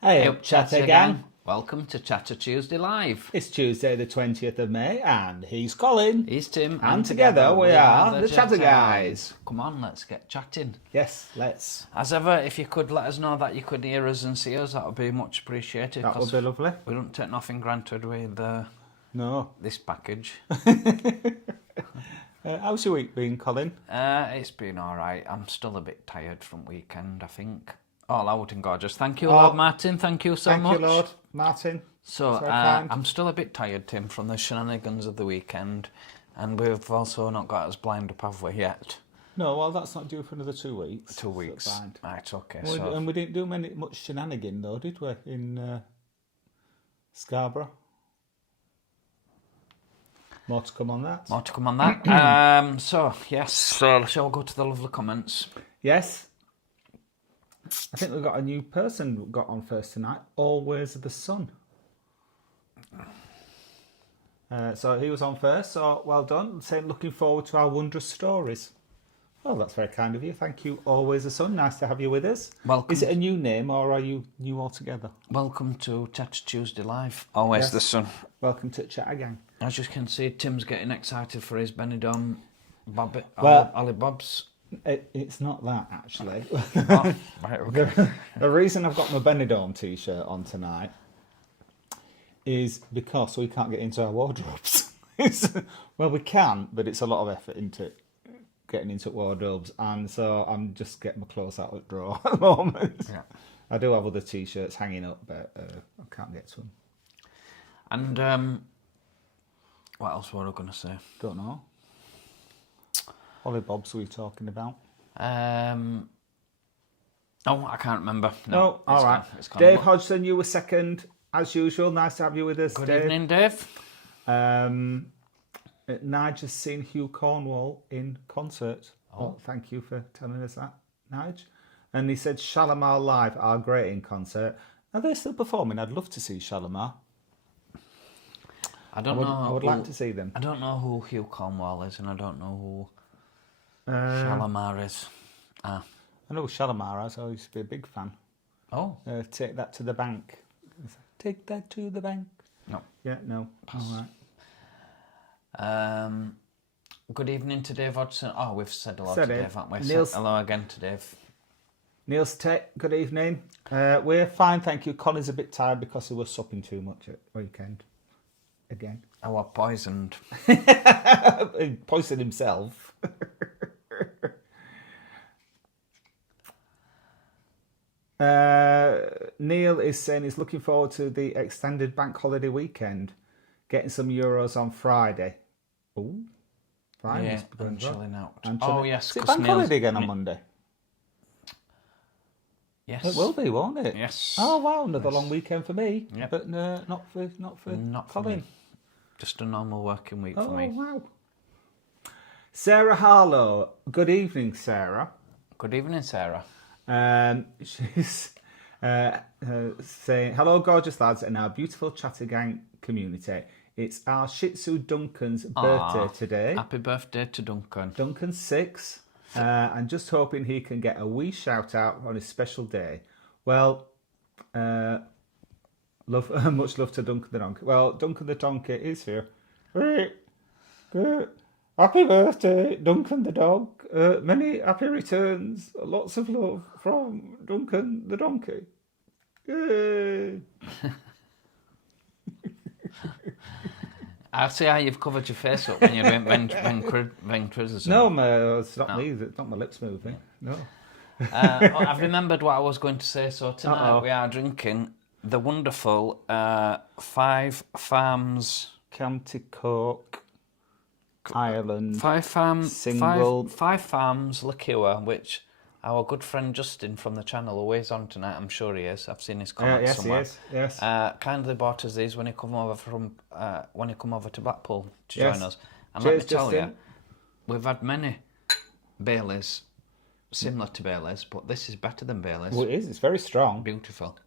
Hey up, Chatter Gang. Welcome to Chatter Tuesday Live. It's Tuesday the 20th of May and he's Colin. He's Tim. And together we are the Chatter Guys. Come on, let's get chatting. Yes, let's. As ever, if you could let us know that you could hear us and see us, that would be much appreciated. That would be lovely. We don't take nothing granted with No. this package. How's your week been, Colin? It's been alright. I'm still a bit tired from weekend, I think. All out and gorgeous. Thank you, Lord Martin. Thank you so much. Thank you, Lord Martin. So, I'm still a bit tired, Tim, from the shenanigans of the weekend. And we've also not got us blind up, have we, yet? No, well, that's not due for another 2 weeks. 2 weeks. Right, okay. And we didn't do much shenanigan, though, did we, in Scarborough? More to come on that. More to come on that. So, shall we go to the lovely comments? Yes. I think we've got a new person got on first tonight. Always the Sun. So he was on first, so well done. Saying looking forward to our wondrous stories. Well, that's very kind of you. Thank you, Always the Sun. Nice to have you with us. Welcome. Is it a new name or are you new altogether? Welcome to Chatter Tuesday Live. Always the Sun. Welcome to Chatter Gang. As you can see, Tim's getting excited for his Benidorm Ali Bob's. It's not that, actually. Oh, right, okay. The reason I've got my Benidorm t-shirt on tonight is because we can't get into our wardrobes. Well, we can, but it's a lot of effort into getting into wardrobes, and so I'm just getting my clothes out of the drawer at the moment. Yeah. I do have other t-shirts hanging up, but I can't get to them. And what else were I going to say? Don't know. Ollie Bob's were you talking about? Oh, I can't remember. No, all right. Dave Hodgson, you were second, as usual. Nice to have you with us, Good Dave. evening, Dave. Nige has seen Hugh Cornwall in concert. Oh. Well, thank you for telling us that, Nige. And he said Shalimar Live are great in concert. Are they still performing? I'd love to see Shalimar. I would like to see them. I don't know who Hugh Cornwall is, and I don't know who Shalimar is. I know Shalimar is. I used to be a big fan. Oh. Take That to the Bank. Take that to the bank. No. Yeah, no. Pass. All right. Good evening to Dave Hodgson. Oh, we've said hello Said to it. Dave, haven't we? Neil's- Hello again to Dave. Neil's Tech, good evening. We're fine, thank you. Colin's a bit tired because he was supping too much at weekend. Again. I was poisoned. He poisoned himself. Neil is saying he's looking forward to the extended bank holiday weekend. Getting some Euros on Friday. Oh, Friday. Yeah, must be going and well. chilling out. And Oh, chilling- yes. Is it 'cause bank Neil's- holiday again on Monday? Yes. It will be, won't it? Yes. Oh wow, another long weekend for me. Yep. But not for Colin. me. Just a normal working week for Oh me. wow. Sarah Harlow. Good evening, Sarah. Good evening, Sarah. She's saying, hello, gorgeous lads, and our beautiful Chatter Gang community. It's our Shih Tzu Duncan's birthday today. Happy birthday to Duncan. Duncan's 6. And just hoping he can get a wee shout out on his special day. Well, much love to Duncan the Donkey. Well, Duncan the Donkey is here. Happy birthday, Duncan the Dog. Many happy returns. Lots of love from Duncan the Donkey. Yay. I see how you've covered your face up when you're doing ventriloquism. No, it's not me. It's not my lips moving. No. I've remembered what I was going to say. So tonight we are drinking the wonderful 5 Farms County Cork, Ireland. 5 Farms Single. 5 Farms liqueur, which our good friend Justin from the channel always on tonight. I'm sure he is. I've seen his comments somewhere. Yes. Kindly bought us these when he come over to Blackpool to Yes. join us. And Cheers, let me tell Justin. you, we've had many Baileys similar to Baileys, but this is better than Baileys. Well, it is. It's very strong. Beautiful.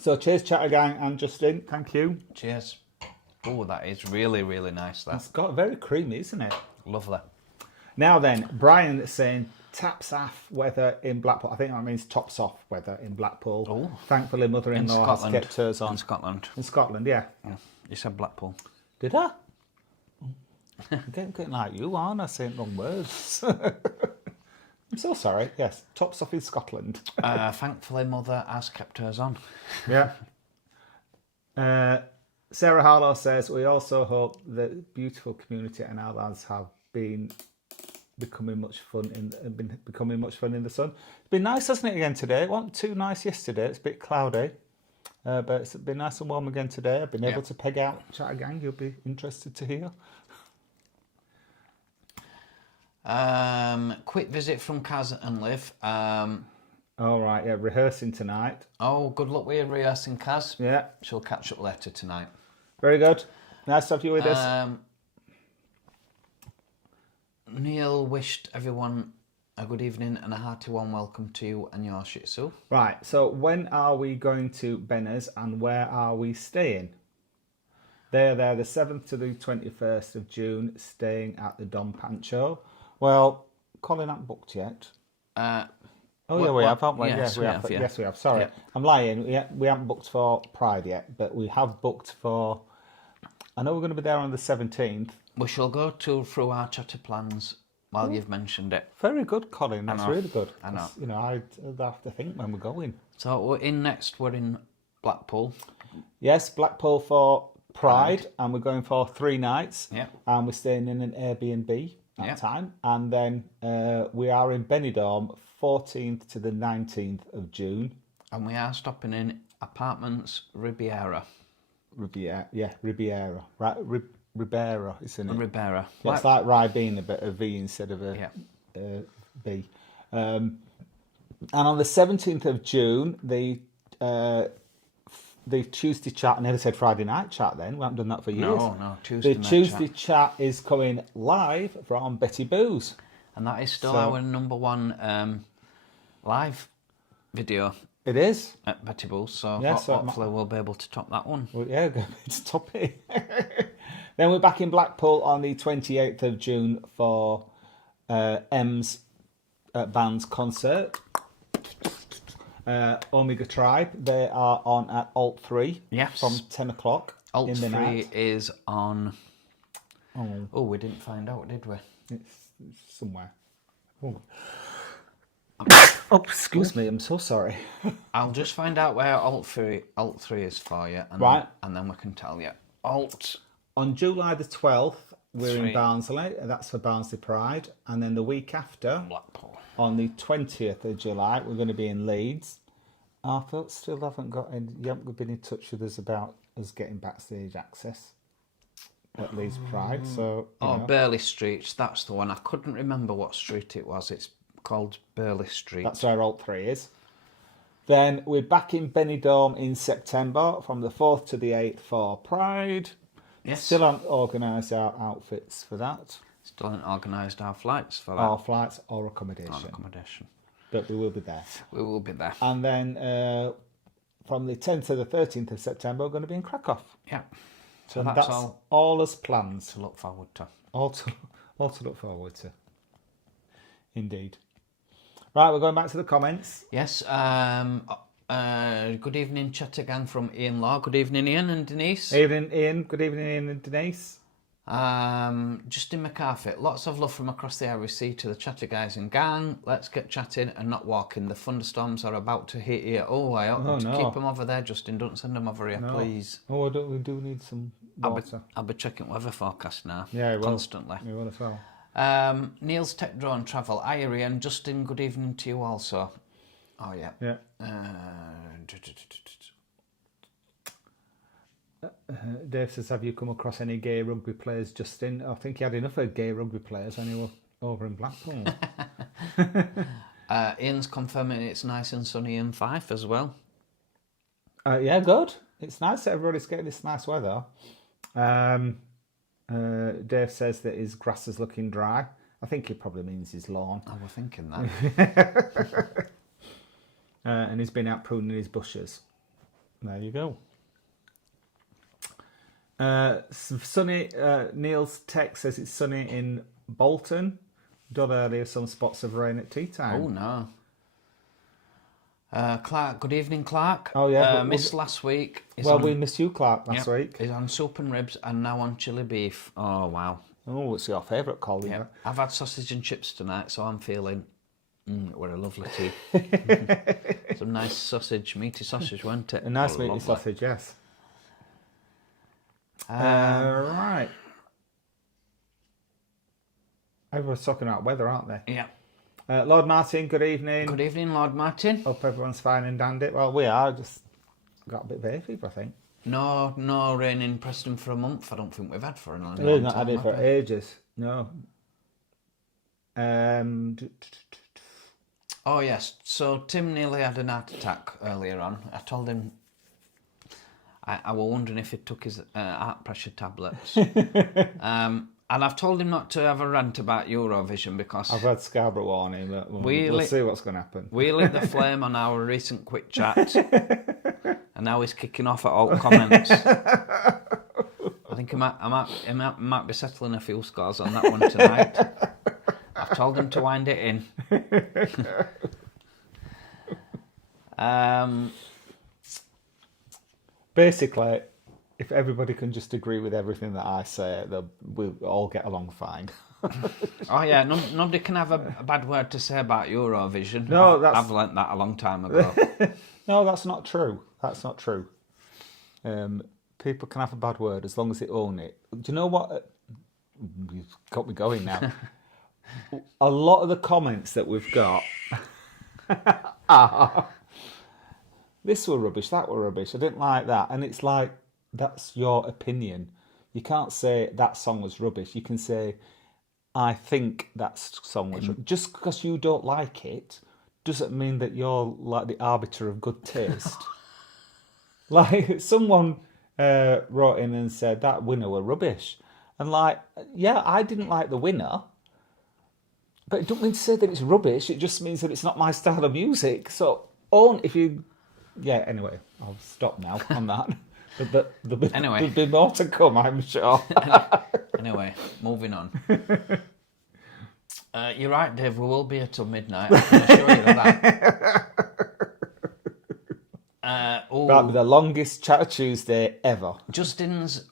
So cheers, Chatter Gang and Justin. Thank you. Cheers. Oh, that is really, really nice. It's got very creamy, isn't it? Lovely. Now then, Brian is saying, taps off weather in Blackpool. I think that means tops off weather in Blackpool. Oh. Thankfully, mother-in-law has kept hers on. In Scotland. In Scotland, yeah. You said Blackpool. Did I? I'm getting like you, aren't I? Saying wrong words. I'm so sorry. Yes, tops off in Scotland. Thankfully, mother has kept hers on. Yeah. Sarah Harlow says, we also hope the beautiful community and our lads have been becoming much fun in the sun. It's been nice, hasn't it, again today? It wasn't too nice yesterday. It's a bit cloudy. But it's been nice and warm again today. I've been able to peg out Chattergang. You'll be interested to hear. Quick visit from Kaz and Liv. All right, yeah, rehearsing tonight. Oh, good luck with rehearsing, Kaz. Yeah. She'll catch up later tonight. Very good. Nice to have you with us. Neil wished everyone a good evening and a hearty warm welcome to you and your Shih Tzu. Right, so when are we going to Benner's and where are we staying? They're there the 7th to the 21st of June, staying at the Don Pancho. Well, Colin hasn't booked yet. We have, haven't we? Yes, we have. Yes, we have. Sorry, I'm lying. We haven't booked for Pride yet, but we have booked for... I know we're going to be there on the 17th. We shall go through our chatter plans while you've mentioned it. Very good, Colin. That's really good. I know. You know, I'd have to think when we're going. So we're in Blackpool. Yes, Blackpool for Pride. And we're going for 3 nights. Yeah. And we're staying in an Airbnb that time. And then we are in Benidorm 14th to the 19th of June. And we are stopping in Apartments Ribeira. Ribeira. Right, Ribeira, isn't it? Ribeira. Yeah, it's like Ribena, but a V instead of a B. And on the 17th of June, the Tuesday chat, I never said Friday night chat then, we haven't done that for years. No, Tuesday The night Tuesday chat is coming live from Betty Boo's. And that is still our number one live video. It is. At Betty Boo's, so Yeah, hopefully we'll be able to top that one. Well, yeah, it's top it. Then we're back in Blackpool on the 28th of June for M's band's concert. Omega Tribe, they are on at Alt 3 from 10 o'clock Alt in the 3 night. is on... Oh, we didn't find out, did we? It's somewhere. Oh, excuse me, I'm so sorry. I'll just find out where Alt 3 is for you, and then we can tell you. On July the 12th, we're 3. in Barnsley. That's for Barnsley Pride. And then the week after, Blackpool. on the 20th of July, we're going to be in Leeds. Arthur, still haven't you haven't been in touch with us about us getting backstage access at Leeds Pride. So Burley Street, that's the one. I couldn't remember what street it was. It's called Burley Street. That's where Alt 3 is. Then we're back in Benidorm in September from the 4th to the 8th for Pride. Yes. Still haven't organised our outfits for that. Still haven't organised our flights for that. Our flights or accommodation. But we will be there. We will be there. And then from the 10th to the 13th of September, we're going to be in Krakow. Yeah. So that's all as plans. To look forward to. All to look forward to. Indeed. Right, we're going back to the comments. Yes. Good evening, Chattergang from Ian Law. Good evening, Ian and Denise. Evening, Ian. Good evening, Ian and Denise. Justin McCarthy. Lots of love from across the Irish Sea to the Chatter guys and gang. Let's get chatting and not walking. The thunderstorms are about to hit here. Oh, I hope to keep them over there, Justin. Don't send them over here, please. Oh, we do need some water. I'll be checking weather forecast now. Yeah, constantly. We will as well. Neil's Tech Drone Travel. Hi, and Justin, good evening to you also. Oh, yeah. Yeah. Dave says, have you come across any gay rugby players, Justin? I think he had enough of gay rugby players when he was over in Blackpool. Ian's confirming it's nice and sunny in Fife as well. Yeah, good. It's nice that everybody's getting this nice weather. Dave says that his grass is looking dry. I think he probably means his lawn. I was thinking that. And he's been out pruning his bushes. There you go. Sunny. Neil's text says it's sunny in Bolton. done earlier some spots of rain at tea time. Oh, no. Clark, good evening, Clark. Oh, yeah. Missed last week. We missed you, Clark, last week. He's on soup and ribs and now on chili beef. Oh, wow. Oh, it's your favourite, Colin. Yeah. I've had sausage and chips tonight, so I'm feeling... what a lovely tea. Some nice sausage, meaty sausage, weren't it? A nice meaty sausage, yes. Right. Everyone's talking about weather, aren't they? Yeah. Lord Martin, good evening. Good evening, Lord Martin. Hope everyone's fine and dandy. Well, we are. Just got a bit of hay fever, I think. No rain in Preston for a month. I don't think we've had for a long time. We've not had it for ages. No. Oh, yes. So Tim nearly had an heart attack earlier on. I told him... I was wondering if he took his heart pressure tablets. And I've told him not to have a rant about Eurovision because... I've had Scarborough warning, but we'll see what's going to happen. We lit the flame on our recent quick chat, and now he's kicking off at all comments. I think I might be settling a few scores on that one tonight. I've told him to wind it in. Basically... If everybody can just agree with everything that I say, we'll all get along fine. Oh, yeah, nobody can have a bad word to say about Eurovision. No, I've learnt that a long time ago. No, that's not true. That's not true. People can have a bad word as long as they own it. Do you know what? You've got me going now. A lot of the comments that we've got are, this were rubbish, that were rubbish, I didn't like that. And it's like, that's your opinion. You can't say that song was rubbish. You can say, I think that song was rubbish. Just because you don't like it doesn't mean that you're like the arbiter of good taste. Like someone wrote in and said that winner were rubbish. And like, yeah, I didn't like the winner. But it don't mean to say that it's rubbish. It just means that it's not my style of music. So anyway, I'll stop now on that. But there'll be more to come, I'm sure. Anyway, moving on. You're right, Dave. We will be here till midnight. I can assure you of that. That'll be the longest Chatter Tuesday ever. Justin's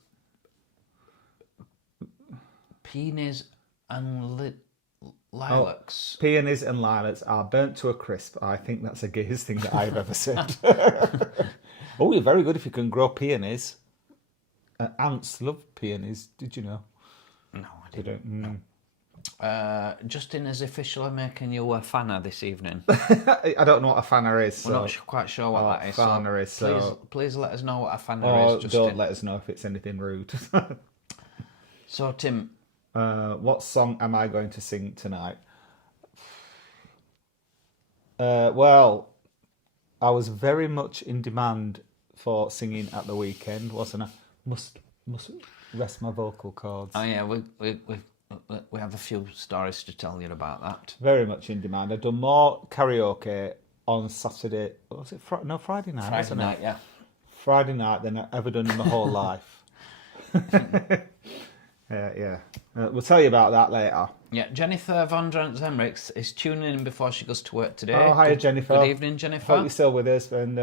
peonies and lilacs. Peonies and lilacs are burnt to a crisp. I think that's the gayest thing that I've ever said. Oh, you're very good if you can grow peonies. Ants love peonies. Did you know? No, I didn't. No. Justin is officially making you a fanner this evening. I don't know what a fanner is. We're not quite sure what that is. Please let us know what a fanner is, Justin. Don't let us know if it's anything rude. So, Tim. What song am I going to sing tonight? Well, I was very much in demand for singing at the weekend, wasn't I? Must rest my vocal cords. Oh yeah, we have a few stories to tell you about that. Very much in demand. I've done more karaoke on Saturday. Was it Friday night? Friday night, yeah. Friday night than I've ever done in my whole life. Yeah. We'll tell you about that later. Yeah, Jennifer von Zemrix is tuning in before she goes to work today. Oh, hi, Jennifer. Good evening, Jennifer. Hope you're still with us and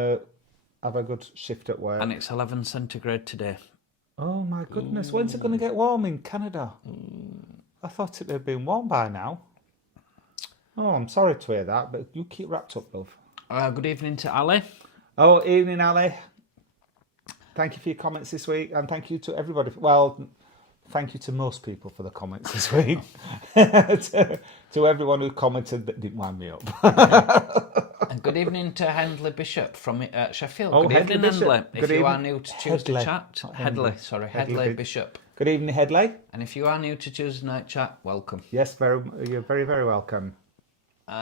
have a good shift at work. And it's 11 centigrade today. Oh, my goodness. When's it going to get warm in Canada? I thought it had been warm by now. Oh, I'm sorry to hear that, but you keep wrapped up, love. Good evening to Ali. Oh, evening, Ali. Thank you for your comments this week, and thank you to everybody. Thank you to most people for the comments this week. to everyone who commented that didn't wind me up. And good evening to Hendley Bishop from Sheffield. Oh, good evening, Bishop. If you are new to Tuesday chat, Headley Bishop. Good evening, Headley. And if you are new to Tuesday night chat, welcome. Yes, you're very, very welcome. We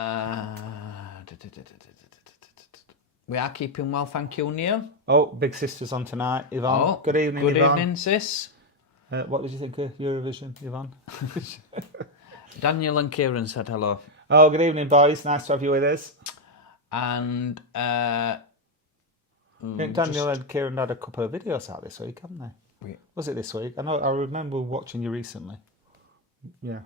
are keeping well, thank you, Neil. Oh, big sister's on tonight, Yvonne. Oh, good evening, Yvonne. Good evening, sis. What did you think of Eurovision, Yvonne? Daniel and Kieran said hello. Oh, good evening, boys. Nice to have you with us. And I think Daniel and Kieran had a couple of videos out this week, haven't they? Yeah. Was it this week? I remember watching you recently. Yeah.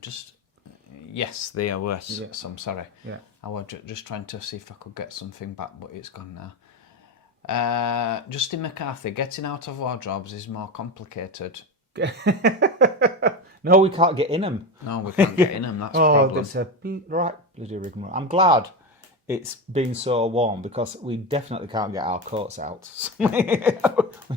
Just yes, they are worse. Yeah. So I'm sorry. Yeah. I was just trying to see if I could get something back, but it's gone now. Justin McCarthy, getting out of wardrobes is more complicated. No, we can't get in them. No, we can't get in them. That's the problem. It's a right bloody rigmarole. I'm glad it's been so warm because we definitely can't get our coats out. We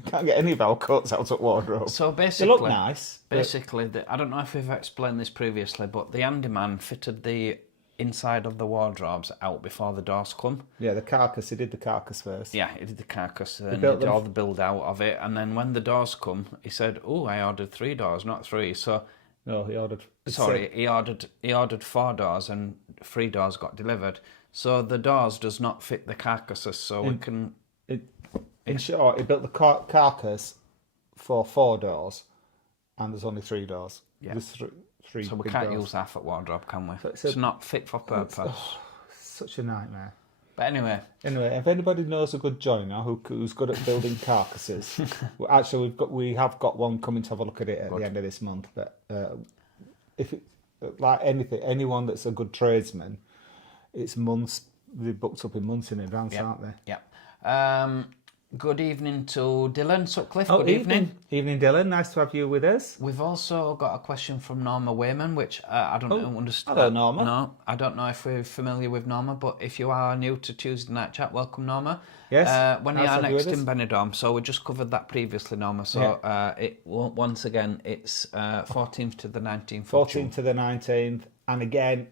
can't get any of our coats out at wardrobe. So They basically, look nice. Basically, I don't know if we've explained this previously, but the handyman fitted the inside of the wardrobes out before the doors come. Yeah, the carcass. He did the carcass first. Yeah, he did the carcass and he built did them. all the build out of it. And then when the doors come, he said, "Oh, I ordered 3 doors, not 3." So No, he ordered. sorry, he ordered 4 doors and 3 doors got delivered. So the doors does not fit the carcasses. So we can. In short, he built the carcass for 4 doors, and there's only 3 doors. Yeah. There's three. So we big can't doors. use half at wardrobe, can we? it's It's a- not fit for purpose. Such a nightmare. But anyway, Anyway, if anybody knows a good joiner who's good at building carcasses, well, actually we have got one coming to have a look at it at the end of this month. But if it, like anyone that's a good tradesman, it's months. They're booked up in months in advance, aren't they? yeah. Good evening to Dylan Sutcliffe. Good evening. Evening, Dylan. Nice to have you with us. We've also got a question from Norma Wayman, which I don't understand. hello, Norma. No, I don't know if we're familiar with Norma, but if you are new to Tuesday Night Chat, welcome, Norma. Yes, When nice you are to have you next with in us. Benidorm, so we just covered that previously, Norma. So once again, it's 14th to the 19th. 14th to the 19th, and again,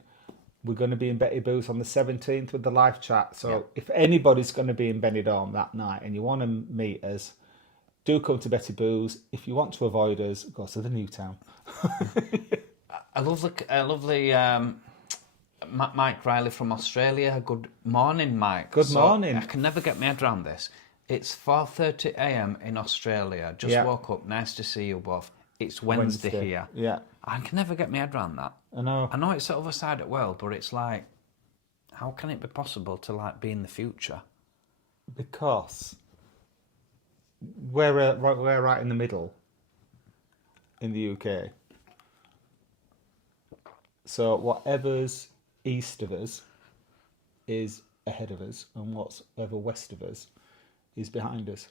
we're going to be in Betty Boo's on the 17th with the live chat. So if anybody's going to be in Benidorm that night and you want to meet us, do come to Betty Boo's. If you want to avoid us, go to the New Town. A lovely Mike Riley from Australia. Good morning, Mike. Good morning. I can never get my head around this. It's 4:30 a.m. in Australia. Just woke up. Nice to see you both. It's Wednesday here. Yeah, I can never get my head around that. I know. I know it's the other side of the world, but it's like, how can it be possible to like be in the future? Because we're right in the middle in the UK. So whatever's east of us is ahead of us, and whatever west of us is behind us.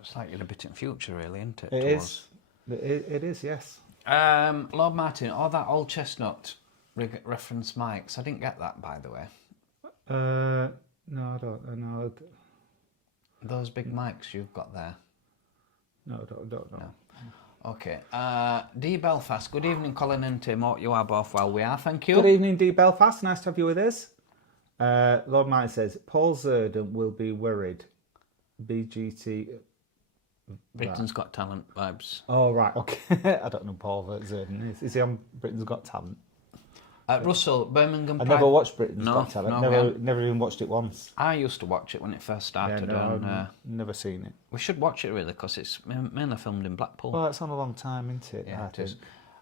It's like you're a bit in future, really, isn't it? It to is. us? It is, yes. Lord Martin, all that old chestnut reference mics. I didn't get that, by the way. No, I don't. No, Those big mics you've got there. no, I don't know. Okay. D Belfast. Good evening, Colin and Tim. Hope you are both well. We are, thank you. Good evening, D Belfast. Nice to have you with us. Lord Martin says Paul Zerden will be worried. BGT. Britain's Got Talent vibes. Oh right, okay. I don't know Paul Zerden is. Is he on Britain's Got Talent? Russell, Birmingham. I never watched Britain's No, Got Talent. no, Never even watched it once. I used to watch it when it first started. I've never seen it. We should watch it really because it's mainly filmed in Blackpool. Well, it's on a long time, isn't it? Yeah, I it is.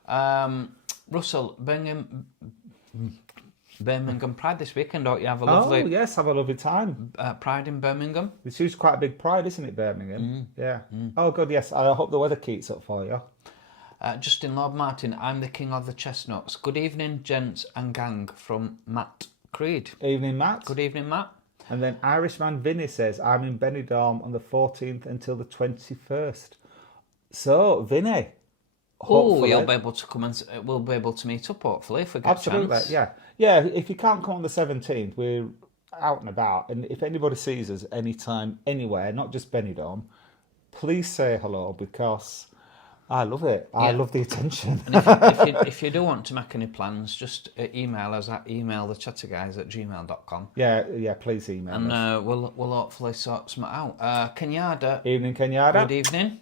think. Russell, Birmingham Pride this weekend, don't you have a lovely Oh yes, have a lovely time. Pride in Birmingham? It's usually quite a big pride, isn't it, Birmingham? Yeah. Oh good, yes. I hope the weather keeps up for you. Justin Lord Martin, I'm the king of the chestnuts. Good evening, gents and gang, from Matt Creed. Evening, Matt. Good evening, Matt. And then Irishman Vinny says, I'm in Benidorm on the 14th until the 21st. So, Vinny. Oh, hopefully- you'll be able to come and we'll be able to meet up, hopefully, if we get Absolutely, a chance. yeah. Yeah, if you can't come on the 17th, we're out and about. And if anybody sees us anytime, anywhere, not just Benidorm, please say hello because I love it. I love the attention. And if you do want to make any plans, just email us at emailthechatterguys@gmail.com. Yeah, please email And us. we'll hopefully sort something out. Kenyatta, Evening, Kenyatta. good evening.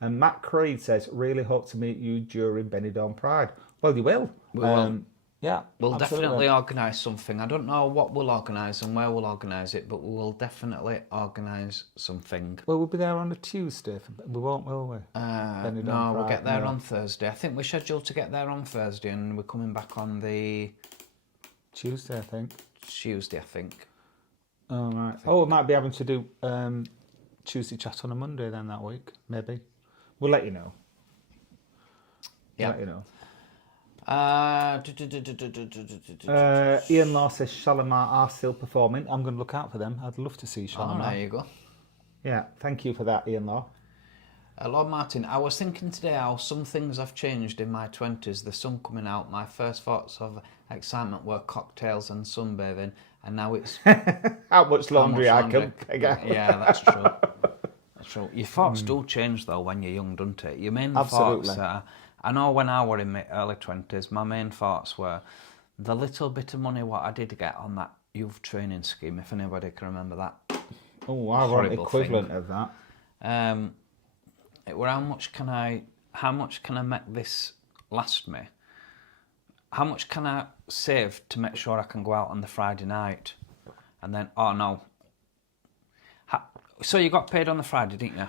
And Matt Creed says, really hope to meet you during Benidorm Pride. Well, you will. We will. Yeah, We'll absolutely. definitely organise something. I don't know what we'll organise and where we'll organise it, but we will definitely organise something. Well, we'll be there on a Tuesday. We won't, will we? No, we'll get there no. on Thursday. I think we're scheduled to get there on Thursday and we're coming back on the Tuesday, I think. Tuesday, I think. Oh, right. Oh, we might be having to do Tuesday chat on a Monday then that week, maybe. We'll let you know. Yeah. Let you know. Ian Law says Shalimar are still performing. I'm going to look out for them. I'd love to see Shalimar. There you go. Yeah, thank you for that, Ian Law. Lord Martin, I was thinking today how some things have changed in my 20s. The sun coming out, my first thoughts of excitement were cocktails and sunbathing, and now it's... How much laundry I can pick out. Yeah, that's true. That's true. Your thoughts do change, though, when you're young, don't it? Your main Absolutely. thoughts... I know when I were in my early 20s, my main thoughts were the little bit of money what I did get on that youth training scheme, if anybody can remember that. Oh, I want equivalent of that. It were how much can I make this last me? How much can I save to make sure I can go out on the Friday night? And then, oh no. So you got paid on the Friday, didn't you?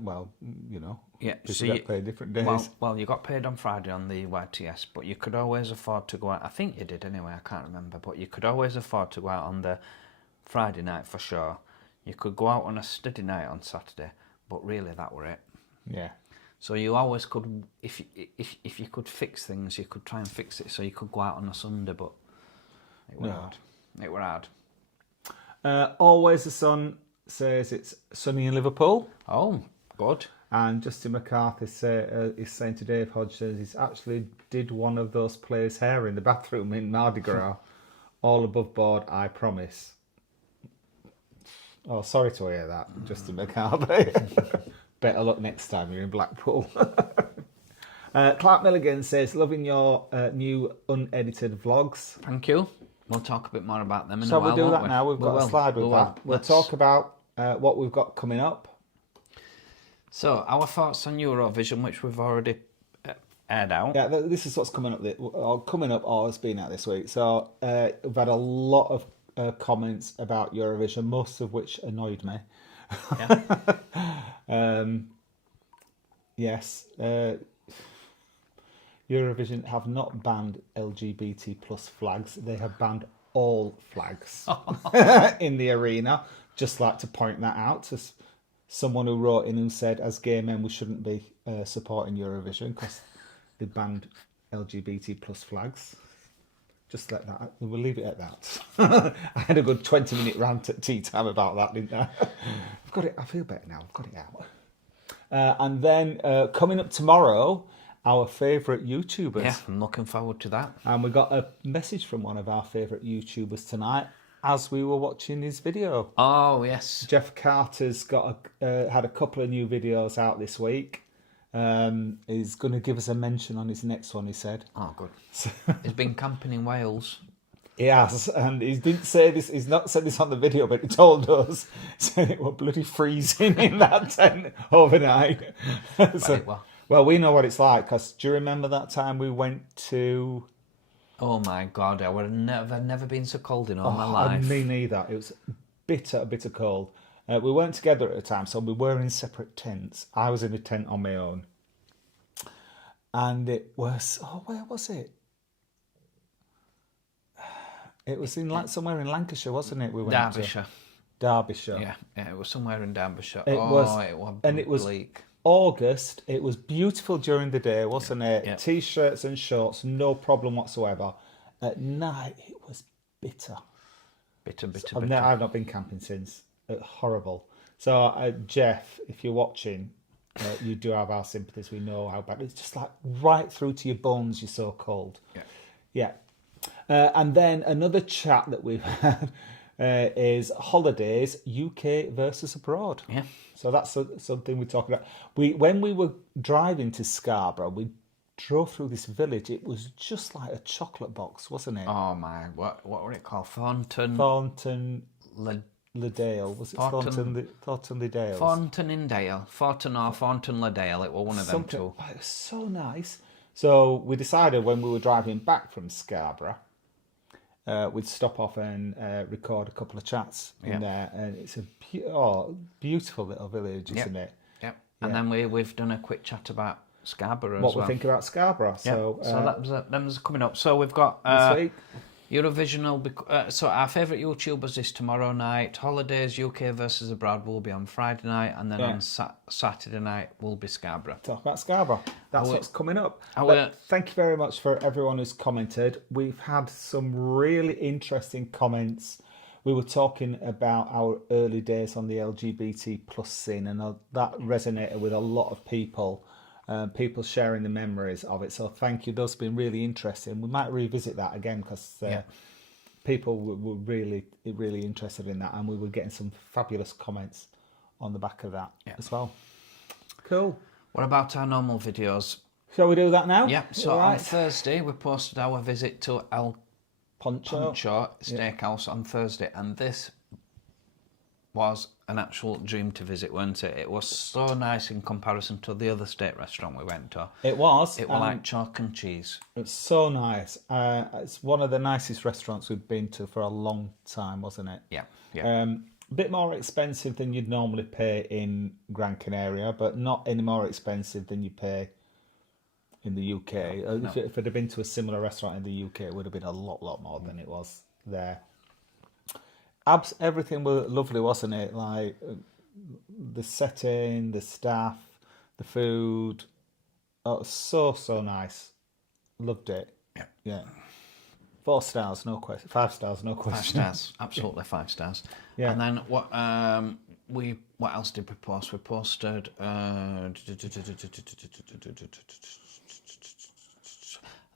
Well, you know, yeah. So you get paid different days. Well, you got paid on Friday on the YTS, but you could always afford to go out. I think you did anyway, I can't remember. But you could always afford to go out on the Friday night for sure. You could go out on a steady night on Saturday, but really that were it. Yeah. So you always could, if you could fix things, you could try and fix it so you could go out on a Sunday, but it were hard. It were hard. Always the Sun says it's sunny in Liverpool. Oh, good. And Justin McCarthy is saying to Dave Hodges he's actually did one of those players' hair in the bathroom in Mardi Gras. All above board, I promise. Oh, sorry to hear that, Justin McCarthy. Better luck next time you're in Blackpool. Clark Milligan says, loving your new unedited vlogs. Thank you. We'll talk a bit more about them in so a while, we'll do that we? now. We've got a slide with that. We'll talk about what we've got coming up. So our thoughts on Eurovision, which we've already aired out. Yeah, this is what's coming up, or has been out this week. So we've had a lot of comments about Eurovision, most of which annoyed me. Yeah. Yes. Eurovision have not banned LGBT plus flags. They have banned all flags in the arena. Just like to point that out to someone who wrote in and said, as gay men, we shouldn't be supporting Eurovision because they banned LGBT plus flags. Just like that. We'll leave it at that. I had a good 20-minute rant at tea time about that, didn't I? I've got it. I feel better now. I've got it out. And then coming up tomorrow, our favourite YouTubers. Yeah, I'm looking forward to that. And we got a message from one of our favourite YouTubers tonight as we were watching his video. Oh, yes. Jeff Carter's got had a couple of new videos out this week. He's going to give us a mention on his next one, he said. Oh, good. He's been camping in Wales. He has, and he didn't say this, he's not said this on the video, but he told us, said it was bloody freezing in that tent overnight. Well, we know what it's like, because do you remember that time we went to... Oh my God, I've never been so cold in all my life. Me neither. It was bitter cold. We weren't together at the time, so we were in separate tents. I was in a tent on my own. And it was... Oh, where was it? It was in somewhere in Lancashire, wasn't it? We went Derbyshire. Derbyshire. Yeah, it was somewhere in Derbyshire. It was bleak. August. It was beautiful during the day, wasn't it? Yeah. T-shirts and shorts, no problem whatsoever. At night, it was bitter. Bitter. I've not been camping since. Horrible. So, Jeff, if you're watching, you do have our sympathies. We know how bad it's just like right through to your bones. You're so cold. Yeah. And then another chat that we've had is holidays, UK versus abroad. Yeah. So that's something we talk about. When we were driving to Scarborough, we drove through this village. It was just like a chocolate box, wasn't it? Oh my! What were it called? Thornton Le Dale. Was it Thornton Le Dale? Thornton in Dale. Thornton or Thornton Le Dale. It was one of them two. Oh, it was so nice. So we decided when we were driving back from Scarborough, we'd stop off and record a couple of chats in there, and it's a beautiful little village, isn't it? Yep. And then we've done a quick chat about Scarborough what as well. We think about Scarborough. So that was coming up. So we've got this week. Eurovision will be... so our favourite YouTubers is tomorrow night. Holidays, UK versus Abroad will be on Friday night. And then on Saturday night will be Scarborough. Talk about Scarborough. That's what's coming up. Thank you very much for everyone who's commented. We've had some really interesting comments. We were talking about our early days on the LGBT plus scene, and that resonated with a lot of people. People sharing the memories of it. So thank you. Those have been really interesting. We might revisit that again because people were really interested in that, and we were getting some fabulous comments on the back of that as well. Cool. What about our normal videos? Shall we do that now? Yeah. So on Thursday we posted our visit to El Poncho Steakhouse on Thursday, and this was an actual dream to visit, weren't it? It was so nice in comparison to the other steak restaurant we went to. It was. It was like chalk and cheese. It's so nice. It's one of the nicest restaurants we've been to for a long time, wasn't it? Yeah. A bit more expensive than you'd normally pay in Gran Canaria, but not any more expensive than you pay in the UK. No. If it had been to a similar restaurant in the UK, it would have been a lot more than it was there. Everything was lovely, wasn't it? Like the setting, the staff, the food. Oh, it was so nice. Loved it. Yeah. 4 stars, no question. 5 stars, no question. 5 stars, absolutely 5 stars. Yeah. And then what else did we post? We posted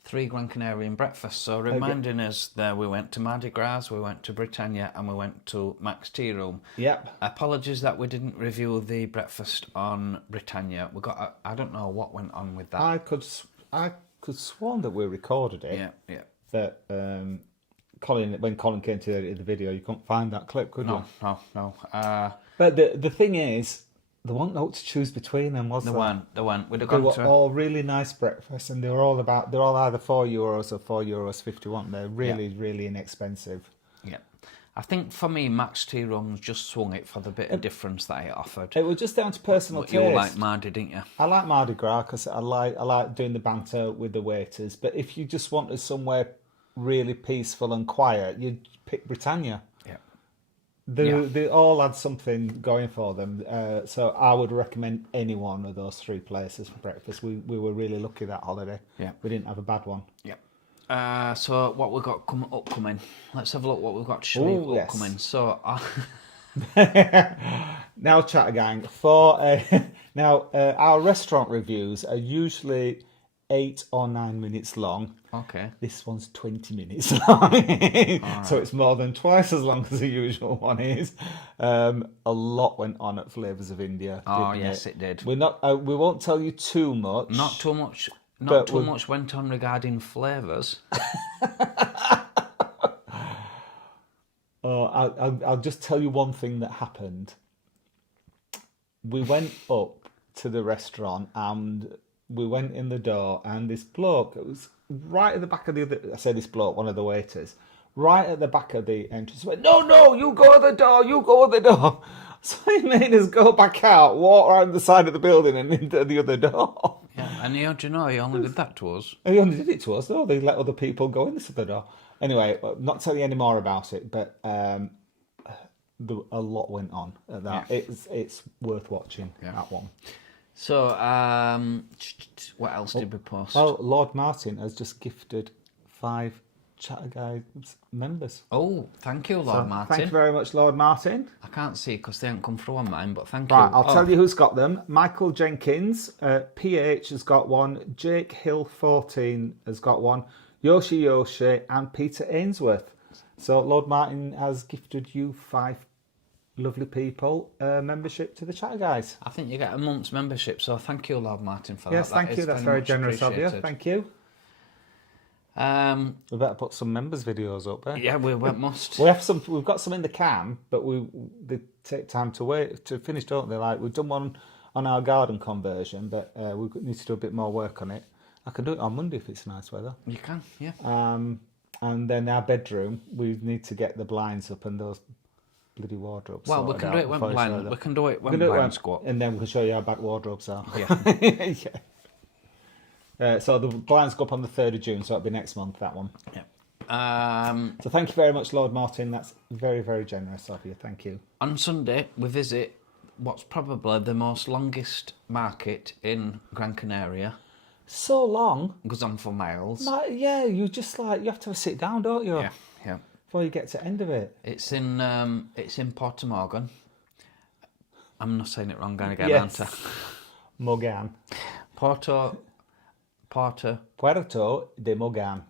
3 Gran Canarian breakfasts. So reminding us there, we went to Mardi Gras, we went to Britannia, and we went to Mac's Tea Room. Yep. Apologies that we didn't review the breakfast on Britannia. We got I don't know what went on with that. I could sworn that we recorded it. Yeah. That when Colin came to the video, you couldn't find that clip, could you? No. But the thing is, there wasn't no to choose between them, was there? There weren't. They were all really nice breakfasts, and they're all either €4 or €4.50, weren't they? Really inexpensive. Yeah. I think for me, Mac's Tea Room just swung it for the bit of difference that it offered. It was just down to personal taste. You like Mardi, didn't you? I like Mardi Gras because I like doing the banter with the waiters. But if you just wanted somewhere really peaceful and quiet, you'd pick Britannia. They all had something going for them, so I would recommend any one of those 3 places for breakfast. We were really lucky that holiday. Yeah, we didn't have a bad one. Yeah. So what we've got upcoming? Let's have a look what we've got upcoming. Yes. So now, chat gang. For our restaurant reviews are usually 8 or 9 minutes long. Okay. This one's 20 minutes long. So it's more than twice as long as the usual one is. A lot went on at Flavours of India. Oh, yes, it did. We won't tell you too much. Not too much went on regarding flavours. I'll just tell you one thing that happened. We went up to the restaurant and we went in the door, and this bloke, it was right at the back of this bloke, one of the waiters, right at the back of the entrance, went, no, you go to the door. So he made us go back out, walk around the side of the building and into the other door. Yeah, and he only did that to us. He only did it to us, though. They let other people go in this other door. Anyway, not telling you any more about it, but a lot went on at that. Yeah. It's worth watching, that one. So, what else did we post? Well, Lord Martin has just gifted 5 Chatter Guys members. Oh, thank you, Lord Martin. Thank you very much, Lord Martin. I can't see because they haven't come through on mine, but thank you. Right, I'll tell you who's got them. Michael Jenkins, PH has got one, Jake Hill 14 has got one, Yoshi, and Peter Ainsworth. So Lord Martin has gifted you 5 lovely people membership to the Chatter Guys. I think you get a month's membership, so thank you, Lord Martin, for that. Yes, thank you. That's very generous of you. Thank you. We better put some members videos up there. Yeah, we must. We've got some in the can, but they take time to finish, don't they? Like, we've done one on our garden conversion, but we need to do a bit more work on it. I can do it on Monday if it's nice weather. You can, yeah. And then our bedroom, we need to get the blinds up and those bloody wardrobes. Well, we can do it when blind. We can do it when blind squat, and then we can show you how back wardrobes are. Yeah. Yeah. So the blinds go up on the 3rd of June, so it'll be next month, that one. Yeah. So thank you very much, Lord Martin. That's very, very generous of you. Thank you. On Sunday, we visit what's probably the most longest market in Gran Canaria. So long. Goes on for miles. Yeah, you just you have to sit down, don't you? Yeah. Before you get to the end of it. It's in Porto Morgan. I'm not saying it wrong again, Yes. aren't I? Morgan. Puerto de Morgan.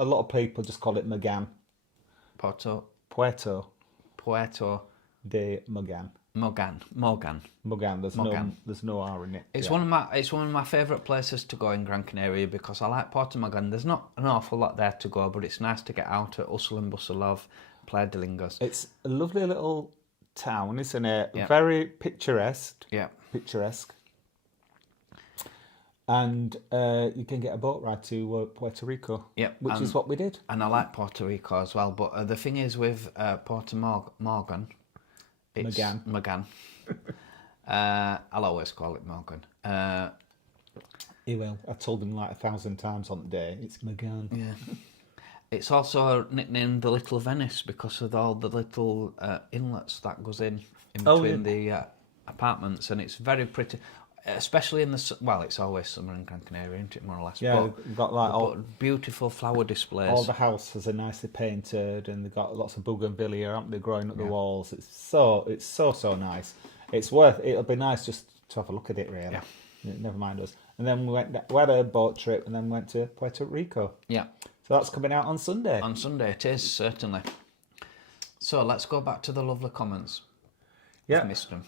A lot of people just call it Morgan. Puerto de Morgan. Morgan. There's no R in it. It's one of my favourite places to go in Gran Canaria because I like Porto Morgan. There's not an awful lot there to go, but it's nice to get out at hustle and bustle of Playa de Lingos. It's a lovely little town, isn't it? Yeah. Very picturesque. Yeah. Picturesque. And you can get a boat ride to Puerto Rico. Yeah, which is what we did. And I like Puerto Rico as well. But the thing is with Porto Morgan, it's Morgan. I'll always call it Morgan. He will. I told him 1,000 times on the day. It's Morgan. Yeah. It's also nicknamed the Little Venice because of all the little inlets that goes in between the apartments, and it's very pretty. Especially in it's always summer in Gran Canaria, isn't it, more or less? Yeah, but, got all beautiful flower displays. All the houses are nicely painted, and they've got lots of bougainvillea, haven't they, growing up the walls. It's so nice. It'll be nice just to have a look at it, really. Yeah. Never mind us. And then we had a boat trip, and then went to Puerto Rico. Yeah. So that's coming out on Sunday. On Sunday it is, certainly. So let's go back to the lovely comments. Yeah. I've missed them.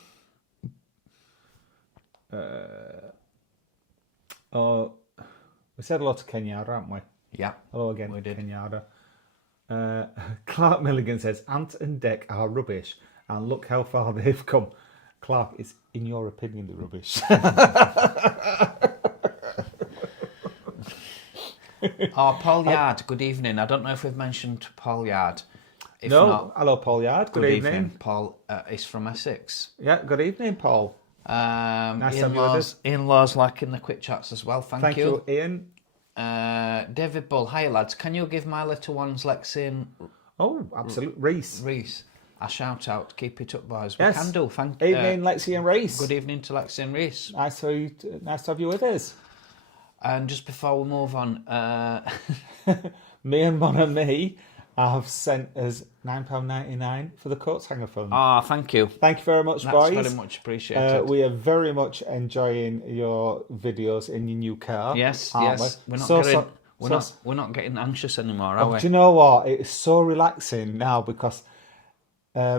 We said hello to Kenyatta, haven't we? Yeah. Hello again, we did. Kenyatta. Clark Milligan says, Ant and Dec are rubbish, and look how far they've come. Clark, it's in your opinion the rubbish. Paul Yard, good evening. I don't know if we've mentioned Paul Yard. If no, not, hello Paul Yard, good evening. Paul is from Essex. Yeah, good evening, Paul. Nice to have you with us. In-laws liking the quick chats as well, thank you. Thank you, Ian. David Bull, hi lads, can you give my little ones Lexi and absolutely. Reese. A shout out, keep it up boys. Yes. We can do, thank you. Evening, Lexi and Reese. Good evening to Lexi and Reese. Nice to have you with us. And just before we move on, me and Mon and me have sent us £9.99 for the coats hanger fund. Thank you. Thank you very much, boys. That's very much appreciated. We are very much enjoying your videos in your new car. Yes. We? We're not getting anxious anymore, are we? Do you know what? It's so relaxing now because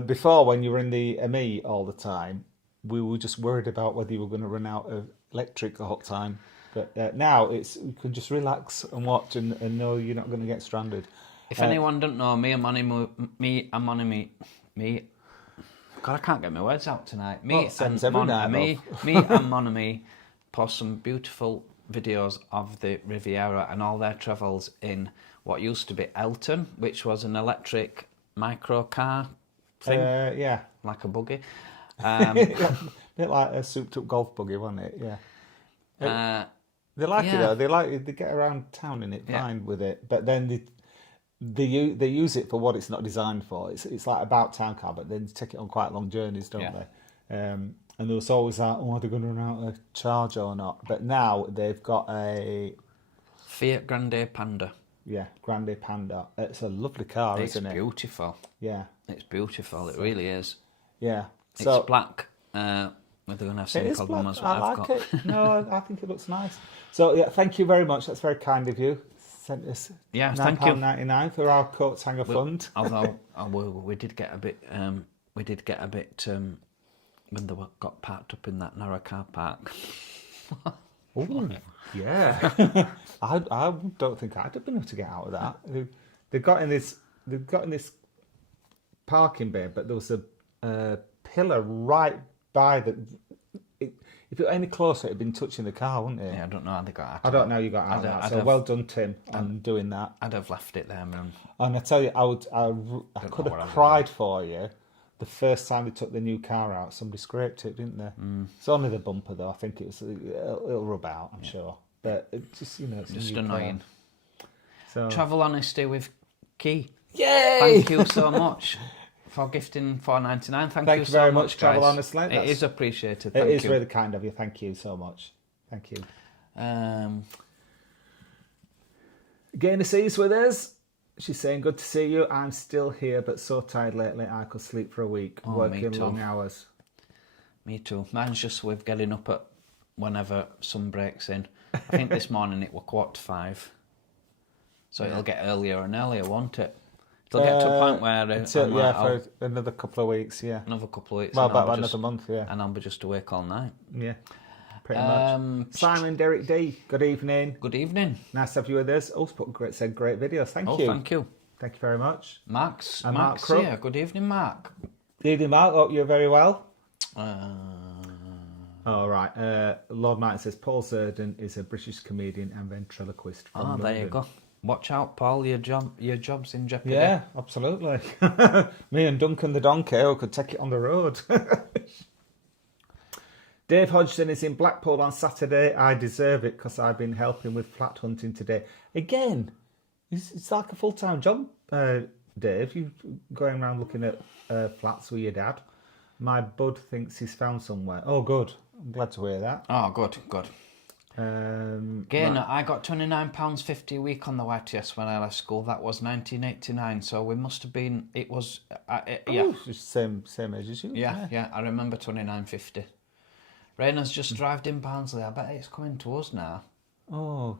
before, when you were in the ME all the time, we were just worried about whether you were going to run out of electric the whole time. But now you can just relax and watch and know you're not going to get stranded. If anyone don't know, me and Money, God, I can't get my words out tonight. Me and Monami post some beautiful videos of the Riviera and all their travels in what used to be Elton, which was an electric micro car thing. Yeah. Like a buggy. A bit like a souped-up golf buggy, wasn't it? Yeah. They like it though. They get around town in it fine with it, but then they use it for what it's not designed for. It's like about town car, but then they take it on quite long journeys, don't they? And there was always that, are they going to run out of charge or not? But now they've got a Fiat Grande Panda. Yeah, Grande Panda. It's a lovely car, isn't it? It's beautiful. Yeah, it's beautiful. It really is. Yeah, it's black. They're going to have some problem as well. I like it. No, I think it looks nice. So yeah, thank you very much. That's very kind of you. Sent us £9.99 for our coats hanger fund. Although we did get a bit. When they got parked up in that narrow car park. Oh yeah. I don't think I'd have been able to get out of that. They got in this parking bay, but there was a pillar right by the. If it were any closer, it'd been touching the car, wouldn't it? Yeah, I don't know how they got out. I don't know how you got out of that. So well done, Tim, on doing that. I'd have left it there, man. And I tell you, I could have cried for you the first time they took the new car out. Somebody scraped it, didn't they? It's only the bumper, though. I think it'll rub out, I'm sure. But it just, it's just annoying. So Travel Honesty with Key. yay! Thank you so much for gifting $4.99. Thank you so very much, much, Travel guys. Honestly. It is appreciated. It Thank is you. really kind of you. Thank you so much. Thank you. Getting the seas with us. She's saying, good to see you. I'm still here, but so tired lately I could sleep for a week. Working long hours. Me too. Mine's just with getting up at whenever sun breaks in. I think this morning it was 4:45. So it'll get earlier and earlier, won't it? It'll get to a point where for another couple of weeks, another couple of weeks. Well, about another month, yeah. And I'll be just awake all night. Yeah, pretty much. Simon Derek D, good evening. Good evening. Nice to have you with us. Oh, said great videos. Thank you. Thank you. Thank you very much. Mark's Mark here. Good evening, Mark. Good evening, Mark. Hope you're very well. All right. Lord Martin says Paul Zerden is a British comedian and ventriloquist from London. There you go. Watch out, Paul. Your job's in jeopardy. Yeah, absolutely. Me and Duncan the Donkey could take it on the road. Dave Hodgson is in Blackpool on Saturday. I deserve it because I've been helping with flat hunting today. Again, it's like a full-time job, Dave. You going around looking at flats with your dad. My bud thinks he's found somewhere. Oh, good. I'm glad to hear that. Oh, good. Again, right. I got £29.50 a week on the YTS when I left school. That was 1989, so we must have been. It was same age as you. Yeah. I remember £29.50. Raina's just arrived in Barnsley. I bet it's coming to us now. Oh,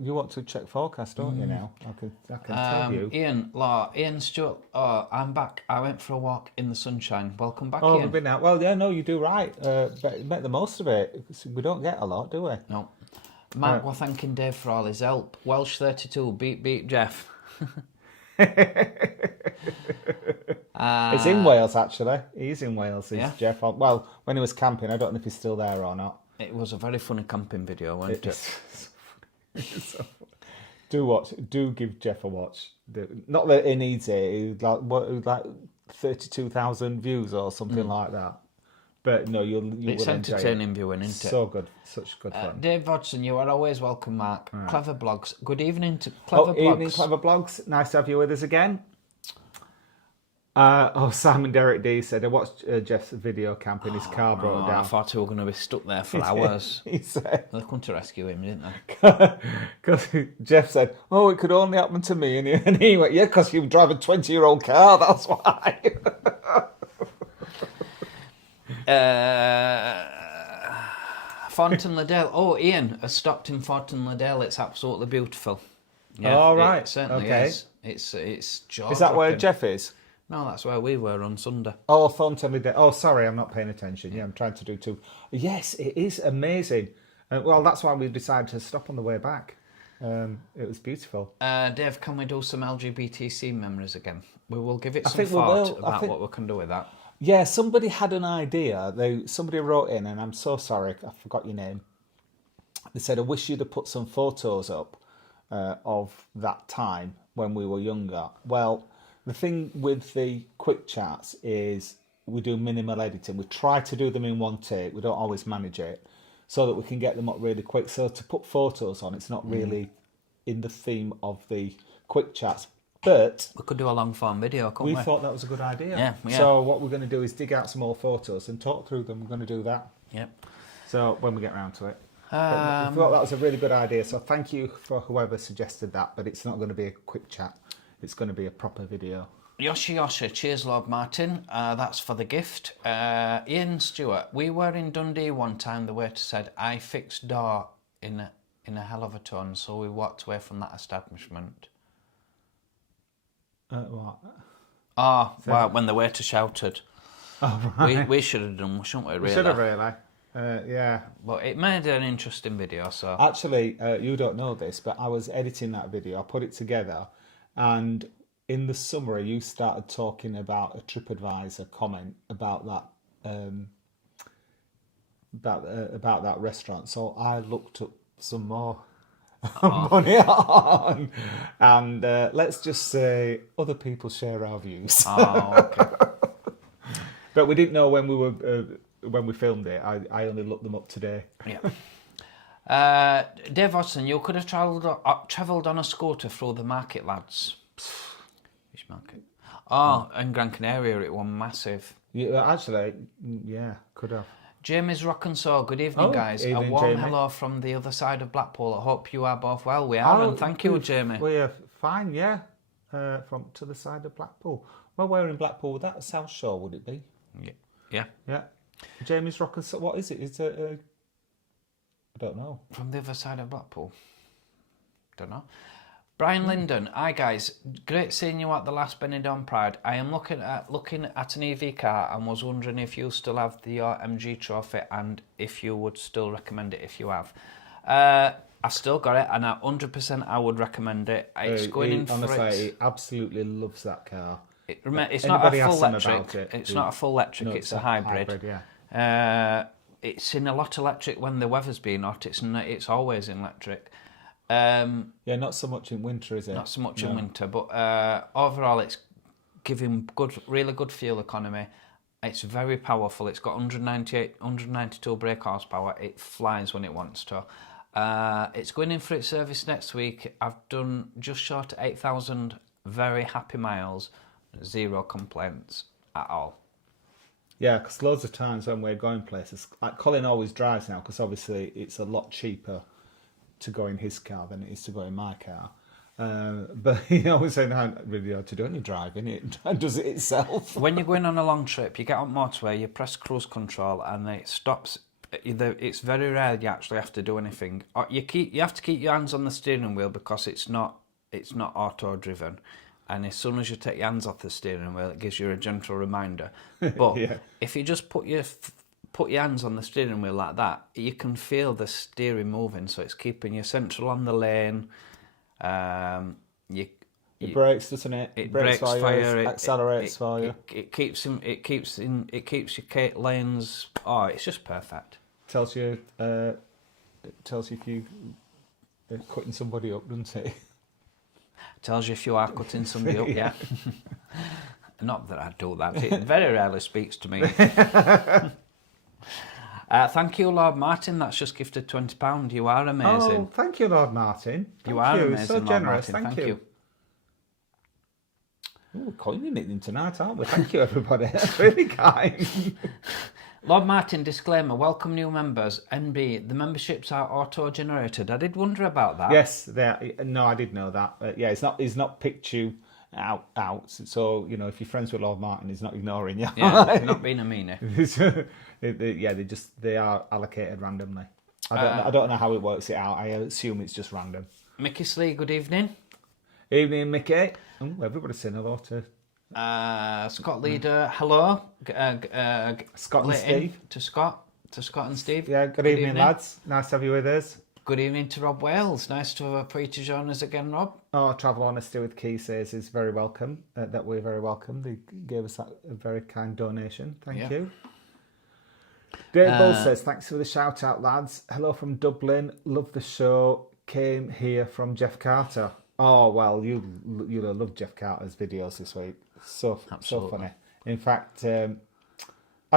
you want to check forecast, don't you? Now I can tell you. Ian Stewart. Oh, I'm back. I went for a walk in the sunshine. Welcome back, Oh, Ian. we've been out. Well, yeah, no, you do right. Make the most of it. We don't get a lot, do we? No. Mark, we're thanking Dave for all his help. Welsh 32, beat Jeff. It's in Wales, actually. He's in Wales, Jeff. Well, when he was camping, I don't know if he's still there or not. It was a very funny camping video, wasn't it? So do give Jeff a watch. Not that he needs it. Like 32,000 views or something like that. But no, it's entertaining viewing, isn't it? So good, such good fun. Dave Hodgson, you are always welcome, Mark. Right. Clever Blogs. Good evening to Clever Blogs. Evening, Clever Blogs. Nice to have you with us again. Simon Derek D said, I watched Jeff's video camping his car broke down. I thought he were going to be stuck there for hours. He said... They come to rescue him, didn't they? Because Jeff said, oh, it could only happen to me. And he went, yeah, because you drive a 20-year-old car, that's why. Fontaine-le-Dale. Oh, Ian has stopped in Fontaine-le-Dale. It's absolutely beautiful. Yeah, all right. It certainly is. It's jaw-dropping. Is that where Jeff is? No, that's where we were on Sunday. Oh, Fontaine-le-Dale. Oh, sorry, I'm not paying attention. Yeah, I'm trying to do two. Yes, it is amazing. Well, that's why we decided to stop on the way back. It was beautiful. Dave, can we do some LGBTC memories again? We will give it some thought about what we can do with that. Yeah, somebody had an idea. Somebody wrote in, and I'm so sorry, I forgot your name. They said, I wish you'd have put some photos up of that time when we were younger. Well, the thing with the quick chats is we do minimal editing. We try to do them in one take. We don't always manage it so that we can get them up really quick. So to put photos on, it's not really in the theme of the quick chats. But we could do a long form video, couldn't we? We thought that was a good idea. Yeah. So what we're going to do is dig out some more photos and talk through them. We're going to do that. Yep. So when we get around to it. We thought that was a really good idea. So thank you for whoever suggested that. But it's not going to be a quick chat. It's going to be a proper video. Yosha, cheers, Lord Martin. That's for the gift. Ian Stewart, we were in Dundee one time. The waiter said, I fixed door in a hell of a tone. So we walked away from that establishment. What? Oh, well, when the waiter shouted. Oh, right. We should have done, shouldn't we, really? We should have, really. Yeah. But it made an interesting video, so... Actually, you don't know this, but I was editing that video. I put it together, and in the summary, you started talking about a TripAdvisor comment about that restaurant. So I looked up some more money on, and let's just say other people share our views. Oh, okay. But we didn't know when we filmed it. I only looked them up today. Yeah. Dave Hodgson, you could have travelled on a scooter through the market, lads. Which market? Oh, in Gran Canaria, it was massive. Yeah, actually, yeah, could have. Jamie's Rock and Soul, good evening, guys. Evening, a warm Jamie. hello from the other side of Blackpool. I hope you are both well. We are, and thank you, Jamie. We're fine, yeah. From to the side of Blackpool. Well, we're in Blackpool. Would that South Shore, would it be? Yeah. Yeah. Jamie's Rock and Soul. What is it? Is it? I don't know. From the other side of Blackpool. Don't know. Brian Linden, hi guys. Great seeing you at the last Benidorm Pride. I am looking at an EV car and was wondering if you still have the MG trophy and if you would still recommend it if you have. I've still got it and 100% I would recommend it. It's going in for honestly, he absolutely loves that car. It's not a full electric. It's not a full electric. No, it's a hybrid. Yeah. It's in a lot electric when the weather's been hot. It's always in electric. Yeah, not so much in winter, is it? Not so much in winter, but overall it's giving really good fuel economy. It's very powerful. It's got 192 brake horsepower. It flies when it wants to. It's going in for its service next week. I've done just short of 8,000 very happy miles, 0 complaints at all. Yeah, because loads of times when we're going places, like Colin always drives now, because obviously it's a lot cheaper to go in his car than it is to go in my car. But he always said, no, really hard to do any driving. It does it itself. When you're going on a long trip, you get on motorway, you press cruise control, and it stops. It's very rare you actually have to do anything. You have to keep your hands on the steering wheel because it's not auto driven. And as soon as you take your hands off the steering wheel, it gives you a gentle reminder. But if you just put your hands on the steering wheel like that, you can feel the steering moving, so it's keeping you central on the lane. It brakes, doesn't it? It brakes for you. It accelerates for you. It keeps your lanes. Oh, it's just perfect. Tells you if you cutting somebody up, doesn't it? Tells you if you are cutting somebody up, yeah. Not that I do that. It very rarely speaks to me. Thank you, Lord Martin. That's just gifted £20. You are amazing. Oh, thank you, Lord Martin. You are amazing, so Lord generous. Martin. Thank you. We're coining it tonight, aren't we? Thank you, everybody. That's really kind. Lord Martin, disclaimer, welcome new members. NB, the memberships are auto-generated. I did wonder about that. Yes, no, I did know that. Yeah, he's not picked you out. So, if you're friends with Lord Martin, he's not ignoring you. Yeah, not being a meanie. They are allocated randomly. I don't know how it works it out. I assume it's just random. Mickey Slee, good evening. Evening, Mickey. Everybody's saying hello to Scott Leader, hello. Scott and Steve. To Scott and Steve. Yeah, good evening, lads. Nice to have you with us. Good evening to Rob Wales. Nice for you to join us again, Rob. Oh, Travel Honesty with Key says is very welcome. That we're very welcome. They gave us a very kind donation. Thank you. Dave Bull says, thanks for the shout out, lads. Hello from Dublin. Love the show. Came here from Jeff Carter. Oh, well, you'll have loved Jeff Carter's videos this week. So funny. In fact, I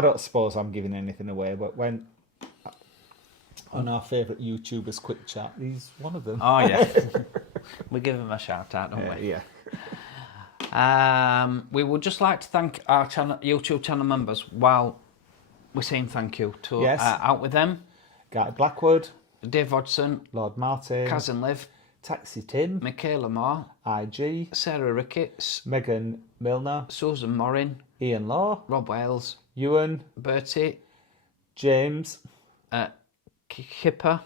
don't suppose I'm giving anything away, but when on our favourite YouTubers quick chat, he's one of them. Oh, yeah. We give him a shout out, don't we? Yeah. We would just like to thank our YouTube channel members while we're saying thank you to Out With Them, Guy Blackwood, Dave Hodgson, Lord Martin, Kaz and Liv, Taxi Tim, Michaela Moore, IG, Sarah Ricketts, Megan Milner, Susan Morin, Ian Law, Rob Wales, Ewan, Bertie, James, Kipper,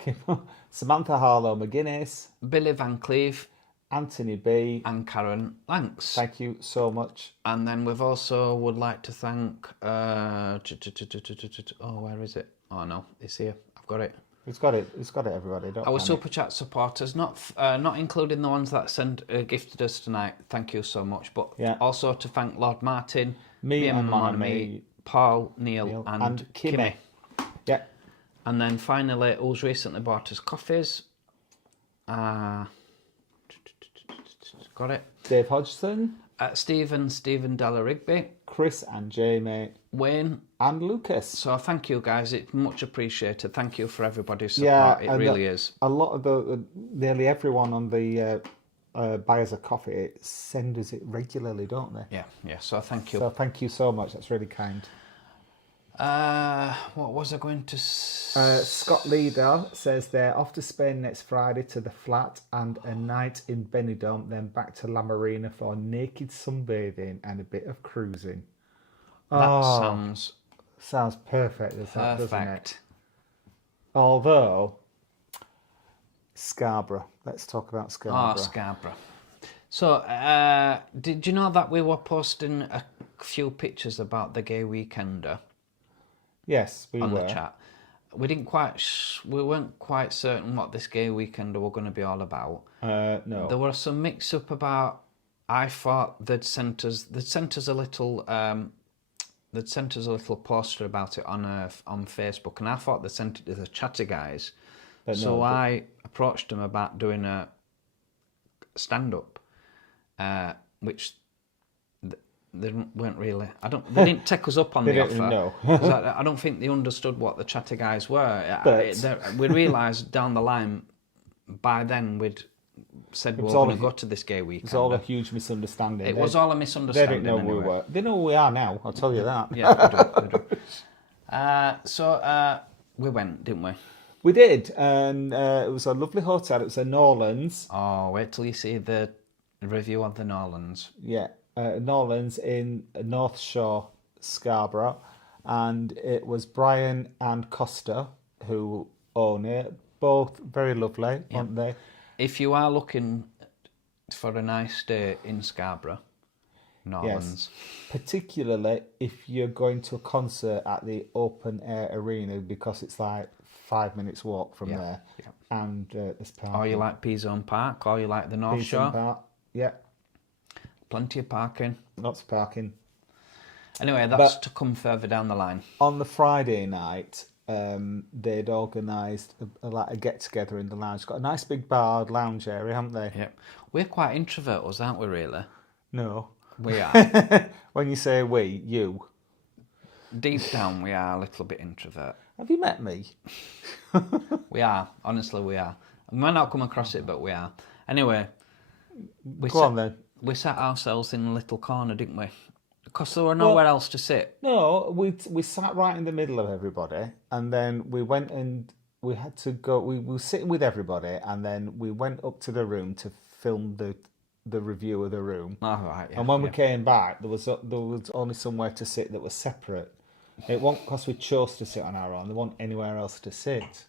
Samantha Harlow McGuinness, Billy Van Cleve, Anthony B, and Karen Lanks. Thank you so much. And then we've also would like to thank. Where is it? Oh no, it's here. I've got it. It's got it, everybody. Our Super Chat supporters, not including the ones that gifted us tonight. Thank you so much. But also to thank Lord Martin, me and me, Paul, Neil, and Kimmy. Yeah. And then finally, who's recently bought us coffees. Got it. Dave Hodgson. Stephen Della Rigby. Chris and Jamie, Wayne, and Lucas. So thank you guys, it's much appreciated. Thank you for everybody's support. It really is. A lot of nearly everyone on the Buyers of Coffee send us it regularly, don't they? Yeah. So thank you. So thank you so much. That's really kind. What was I going to say? Scott Leader says they're off to Spain next Friday to the flat and a night in Benidorm, then back to La Marina for naked sunbathing and a bit of cruising. That sounds perfect, doesn't it? perfect. Although, Scarborough. Let's talk about Scarborough. Scarborough. So, did you know that we were posting a few pictures about the Gay Weekender? Yes, we on were. The chat. We weren't quite certain what this Gay Weekender were going to be all about. No. There was some mix up about. I thought they'd sent us a little. They'd sent us a little poster about it on Facebook, and I thought they sent it to the Chatty guys. I approached them about doing a stand-up, which they weren't really. They didn't take us up on the offer. No. I don't think they understood what the Chatty guys were. We realised down the line. By then, we'd said we were going to go to this Gay Weekend. It was all a huge misunderstanding. It was all a misunderstanding. They didn't know who we were. They know who we are now. I'll tell you that. Yeah, we do. So we went, didn't we? We did, and it was a lovely hotel. It was a Norlands. Oh, wait till you see the review of the Norlands. Yeah, Norlands in North Shore, Scarborough, and it was Brian and Costa who own it. Both very lovely, aren't they? If you are looking for a nice stay in Scarborough, Norlands. Yes, particularly if you're going to a concert at the open air arena, because it's like 5 minutes walk from there. Yeah. And there's parking. Or you like P-Zone Park, or you like the North Shore. Park, yeah. Plenty of parking. Lots of parking. Anyway, that's to come further down the line. On the Friday night, they'd organised a get-together in the lounge. Got a nice big barred lounge area, haven't they? Yep. We're quite introverts, aren't we, really? No. We are. When you say we, you. Deep down, we are a little bit introvert. Have you met me? We are. Honestly, we are. We might not come across it, but we are. Anyway. Go on then. We sat ourselves in a little corner, didn't we? Because there were nowhere else to sit. No, we sat right in the middle of everybody, and then we went and we had to go. We were sitting with everybody, and then we went up to the room to film the review of the room. Oh, right, yeah, and when we came back, there was only somewhere to sit that was separate. It wasn't because we chose to sit on our own. There wasn't anywhere else to sit.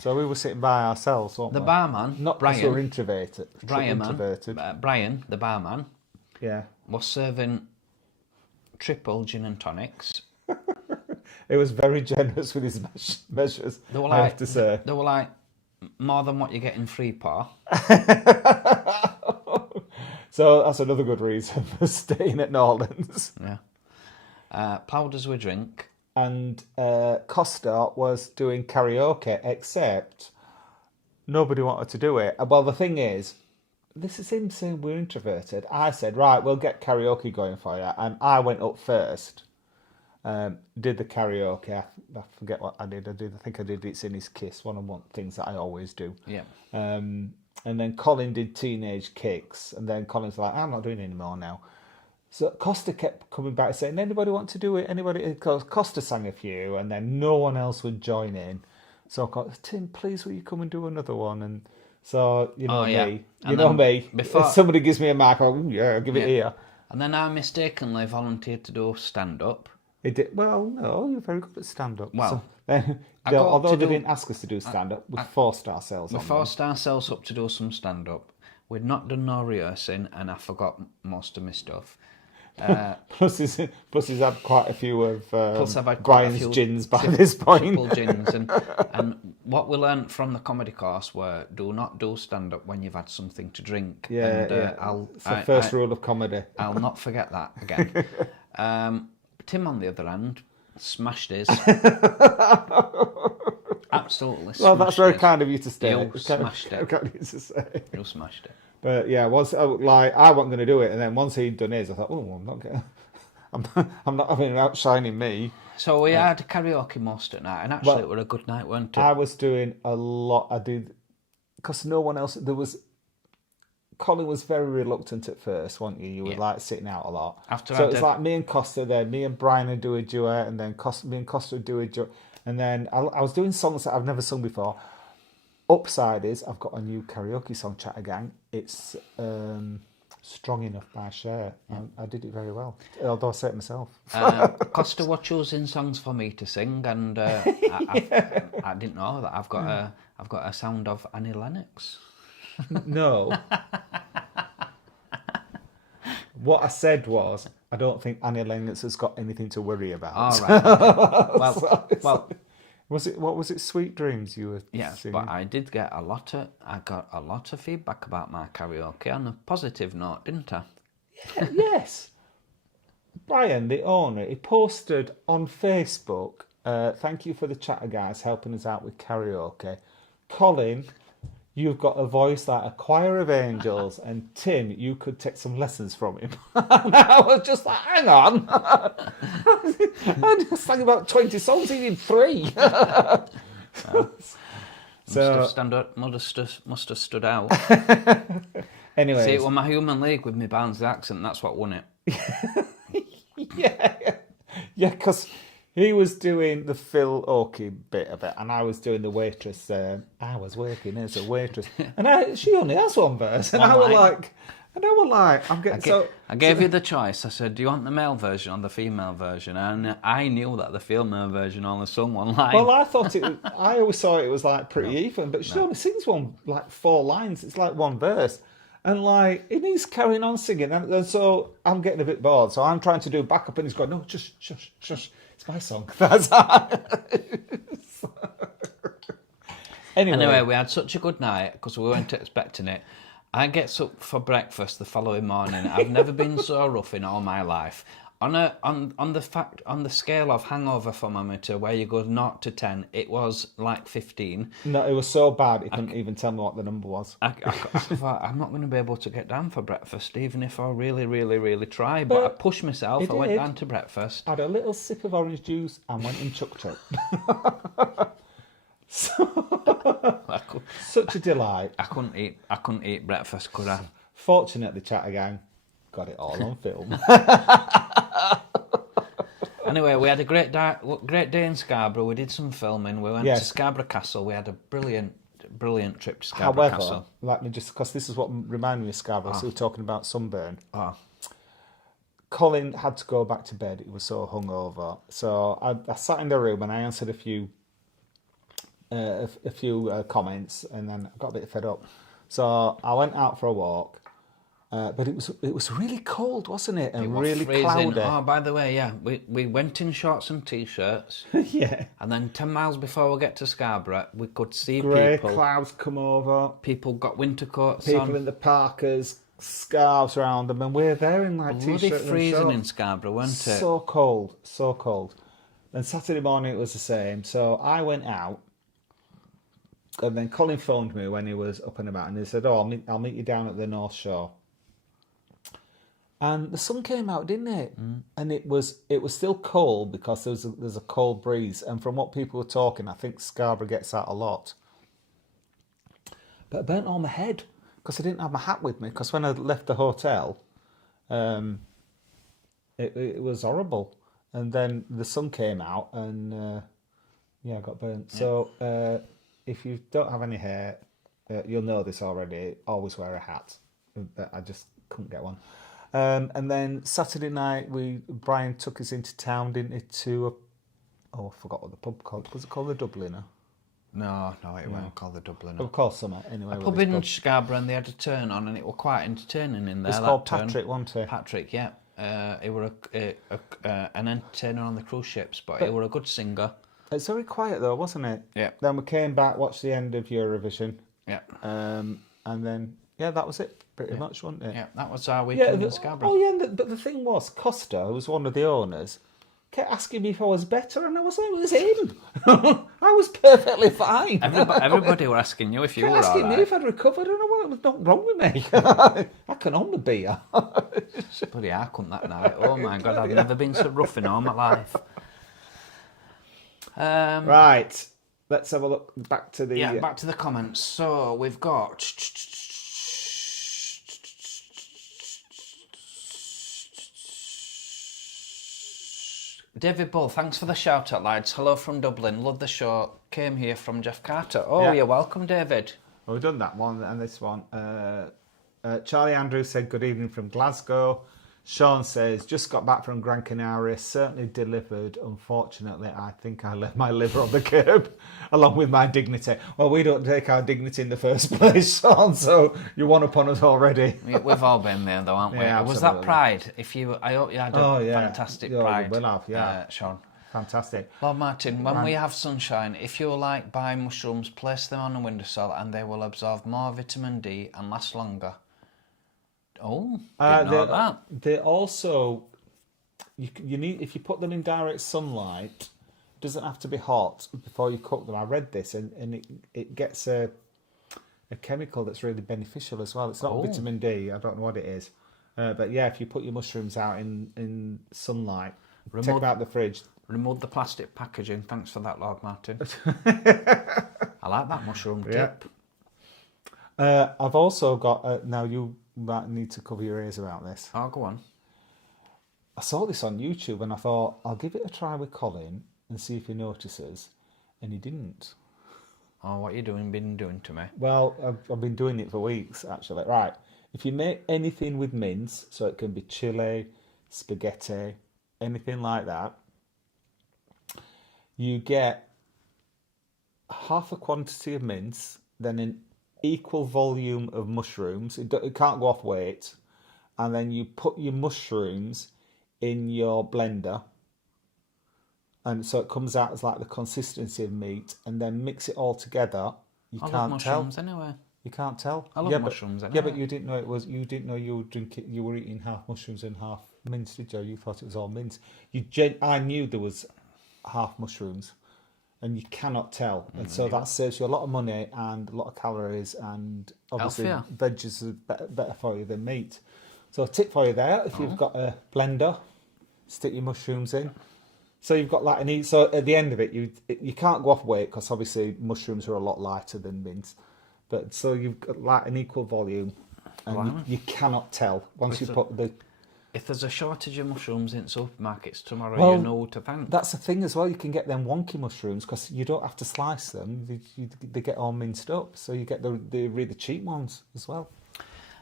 So we were sitting by ourselves, weren't we? The barman, not Brian, because we were introverted. Brian, the barman, was serving triple gin and tonics. It was very generous with his measures, I have to say. They were like more than what you get in Freeport. So that's another good reason for staying at Norlands. Yeah. Powders we drink. And Costa was doing karaoke, except nobody wanted to do it. Well, the thing is, this is him saying we're introverted. I said, right, we'll get karaoke going for you. And I went up first, did the karaoke. I forget what I did. I think I did It's in His Kiss, one of the things that I always do. Yeah. And then Colin did Teenage Kicks. And then Colin's like, I'm not doing it anymore now. So Costa kept coming back saying, anybody want to do it? Anybody? Costa sang a few, and then no one else would join in. So I got, Tim, please will you come and do another one? And so, me. You know me. If somebody gives me a mic, I'll give it here. And then I mistakenly volunteered to do stand-up. It did. Well, no, you're very good at stand-up. Well, although they didn't ask us to do stand-up, we forced ourselves on. We forced ourselves up to do some stand-up. We'd not done no rehearsing, and I forgot most of my stuff. Plus he's had quite a few of Brian's gins by this point. Triple gins, and what we learnt from the comedy course were do not do stand up when you've had something to drink. It's the first rule of comedy. I'll not forget that again. Tim, on the other hand, smashed his. Absolutely. Well, that's very kind of you to say. You smashed it. Kind of you to say. You smashed it. But yeah, I wasn't going to do it, and then once he'd done his, I thought, I'm not going. I'm not having it outshining me. So we had karaoke most at night, and actually it was a good night, weren't it? I was doing a lot. I did, because no one else, Colin was very reluctant at first, weren't you? You were like sitting out a lot. So it was like me and Costa there, me and Brian would do a duet, and then me and Costa would do a duet. And then I was doing songs that I've never sung before. Upside is, I've got a new karaoke song, Chatter Gang. It's Strong Enough by Cher. I did it very well, although I say it myself. Costa was choosing songs for me to sing, and I didn't know that I've got a sound of Annie Lennox. No. What I said was, I don't think Annie Lennox has got anything to worry about. All right. Okay. Well. What was it? Sweet Dreams you were singing? But I did get I got a lot of feedback about my karaoke on a positive note, didn't I? Yeah, yes. Brian, the owner, he posted on Facebook, thank you for the chatter guys helping us out with karaoke. Colin, you've got a voice like a choir of angels, and Tim, you could take some lessons from him. And I was just like, hang on. I just sang about 20 songs, he did 3. Must have stood out. Anyway. See, it was my Human League with my Barnsley accent, that's what won it. Yeah, because he was doing the Phil Oakey bit of it, and I was doing the waitress. I was working as a waitress, and she only has one verse, and I was like, I'm getting I gave you the choice. I said, do you want the male version or the female version? And I knew that the female version only sung one line. Well, I always thought it was like pretty even, but she only sings 4 lines. It's like one verse. And like, he's carrying on singing, and so I'm getting a bit bored. So I'm trying to do backup, and he's going, no, just shush. It's my song. Anyway, we had such a good night because we weren't expecting it. I get up for breakfast the following morning. I've never been so rough in all my life. On the scale of hangover thermometer, where you go 0 to 10, it was like 15. No, it was so bad he couldn't even tell me what the number was. I thought, I'm not going to be able to get down for breakfast, even if I really, really, really try. But I pushed myself. I went down to breakfast. Had a little sip of orange juice and went and chucked it. Such a delight. I couldn't eat breakfast, could I? Fortunately, Chatter Gang got it all on film. Anyway, we had a great day in Scarborough. We did some filming. We went to Scarborough Castle. We had a brilliant trip to Scarborough Castle. Let me just, because this is what reminded me of Scarborough. So we're talking about sunburn. Colin had to go back to bed. He was so hungover. So I sat in the room and I answered a few comments, and then I got a bit fed up. So I went out for a walk. But it was really cold, wasn't it? And really freezing. Cloudy. Oh, by the way, yeah, we went in shorts and t-shirts. Yeah. And then 10 miles before we get to Scarborough, we could see grey people. Clouds come over. People got winter coats on. on. People in the parkas, scarves around them, and we're there in like t-shirts and shorts. Bloody freezing in Scarborough, weren't it? So cold, so cold. Then Saturday morning it was the same. So I went out, and then Colin phoned me when he was up and about, and he said, "Oh, I'll meet you down at the North Shore." And the sun came out, didn't it? And it was still cold because there's a cold breeze. And from what people were talking, I think Scarborough gets that a lot. But it burnt all my head because I didn't have my hat with me. Because when I left the hotel, it was horrible. And then the sun came out, and I got burnt. Yeah. So if you don't have any hair, you'll know this already. Always wear a hat. But I just couldn't get one. And then Saturday night, Brian took us into town, didn't he, to I forgot what the pub called. Was it called the Dubliner? No, it wasn't called the Dubliner. Of course, summer anyway. A pub in Scarborough, and they had a turn on, and it was quite entertaining in there. It's called Patrick, wasn't it? Patrick, yeah. He was an entertainer on the cruise ships, but he was a good singer. It's very quiet though, wasn't it? Yeah. Then we came back, watched the end of Eurovision. Yeah. And then that was it. Pretty much, wasn't it? Yeah, that was our weekend in Scarborough. Oh, yeah, but the thing was, Costa, who was one of the owners, kept asking me if I was better, and I was like, it was him. I was perfectly fine. Everybody were asking you if you were asking all me right. if I'd recovered, and I went, there's nothing wrong with me. I can own the beer. Bloody hell, couldn't that night? Oh my God, I've never been so rough in all my life. Right, let's have a look back to the... back to the comments. So we've got... David Bull, thanks for the shout out, lads. Hello from Dublin. Love the show. Came here from Jeff Carter. Oh, Yeah. You're welcome, David. Well, we've done that one and this one. Charlie Andrews said, good evening from Glasgow. Sean says, just got back from Gran Canaria, certainly delivered. Unfortunately, I think I left my liver on the curb, along with my dignity. Well, we don't take our dignity in the first place, Sean, so you're one upon us already. We've all been there, though, haven't we? Yeah, Was that absolutely. pride? I hope you had a fantastic pride, We'll have, yeah. Sean. Fantastic. Lord Martin, when we have sunshine, if you like buy mushrooms, place them on a windowsill and they will absorb more vitamin D and last longer. Oh, didn't know that. They also, you need, if you put them in direct sunlight, it doesn't have to be hot before you cook them. I read this and it gets a chemical that's really beneficial as well. It's not vitamin D, I don't know what it is. But yeah, if you put your mushrooms out in sunlight, take them out the fridge. Remove the plastic packaging. Thanks for that, Lord Martin. I like that mushroom tip. I've also got, now you might need to cover your ears about this. Oh, go on. I saw this on YouTube and I thought, I'll give it a try with Colin and see if he notices. And he didn't. Oh, what you been doing to me? Well, I've been doing it for weeks, actually. Right. If you make anything with mince, so it can be chili, spaghetti, anything like that, you get half a quantity of mince, then an equal volume of mushrooms. It can't go off weight. And then you put your mushrooms in your blender. And so it comes out as like the consistency of meat. And then mix it all together. I love mushrooms anyway. You can't tell. I love mushrooms anyway. Yeah, but you didn't know it was. You didn't know you were eating half mushrooms and half mince, did you? You thought it was all mince. I knew there was half mushrooms, and you cannot tell. And so that saves you a lot of money and a lot of calories, and obviously veggies are better for you than meat. So a tip for you there: if you've got a blender, stick your mushrooms in. So you've got like so at the end of it, you can't go off weight because obviously mushrooms are a lot lighter than mince. But so you've got like an equal volume, and you cannot tell once you put the. If there's a shortage of mushrooms in supermarkets tomorrow, you know what to thank. That's the thing as well. You can get them wonky mushrooms because you don't have to slice them. They get all minced up, so you get the really cheap ones as well.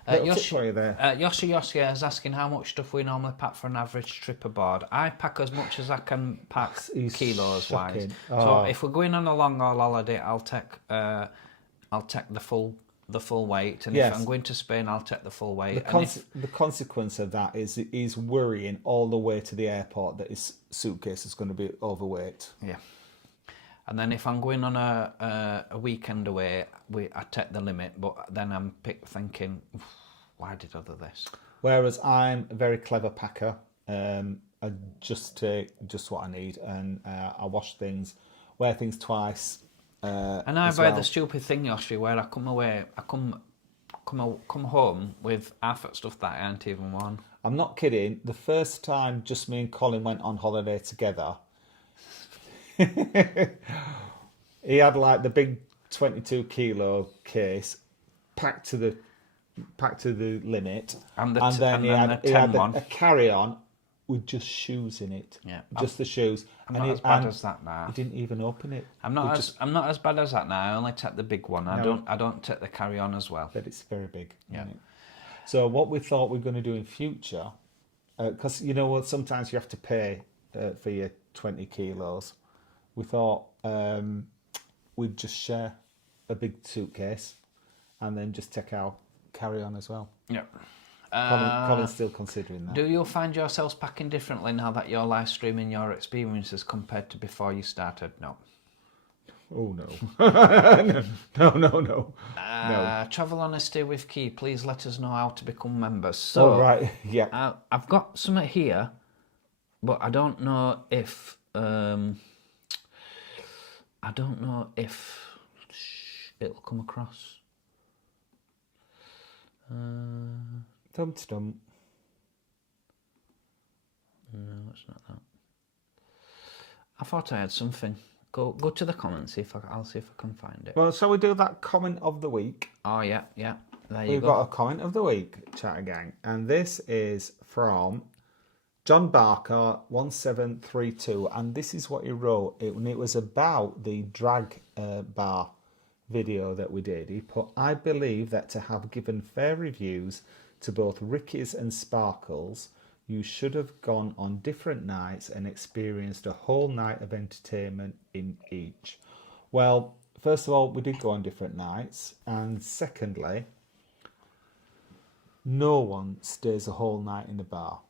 Yoshi is asking how much stuff we normally pack for an average trip aboard. I pack as much as I can pack kilos wise. So if we're going on a long haul holiday, I'll take the full weight, and if I'm going to Spain, I'll take the full weight. The consequence of that is he's worrying all the way to the airport that his suitcase is going to be overweight. Yeah. And then if I'm going on a weekend away, I take the limit, but then I'm thinking, why did I do this? Whereas I'm a very clever packer. I just take just what I need, and I wash things, wear things twice. And I buy the stupid thing, Yoshi, where I come away, I come home with half that stuff that I ain't even worn. I'm not kidding. The first time just me and Colin went on holiday together, he had like the big 22 kilo case packed to the limit, and then he had a carry-on with just shoes in it. Yeah, just the shoes. I'm not as bad as that now. He didn't even open it. I'm not as bad as that now. I only take the big one. I don't take the carry-on as well. But it's very big. Yeah. Right? So what we thought we were going to do in future, because you know what, sometimes you have to pay for your 20 kilos. We thought we'd just share a big suitcase, and then just take our carry-on as well. Yeah. Colin's still considering that. Do you find yourselves packing differently now that you're live streaming your experiences compared to before you started? No. Oh, no. No. Travel Honesty with Key, please let us know how to become members. So, right, yeah. I've got something here but I don't know if it'll come across. Stump. No, it's not that. I thought I had something. Go to the comments. I'll see if I can find it. Well, shall we do that comment of the week? Oh yeah. There you go. We've got a comment of the week, Chatter Gang, and this is from John Barker 1732, and this is what he wrote. It was about the drag bar video that we did. He put, "I believe that to have given fair reviews to both Ricky's and Sparkles, you should have gone on different nights and experienced a whole night of entertainment in each." Well, first of all, we did go on different nights, and secondly, no one stays a whole night in a bar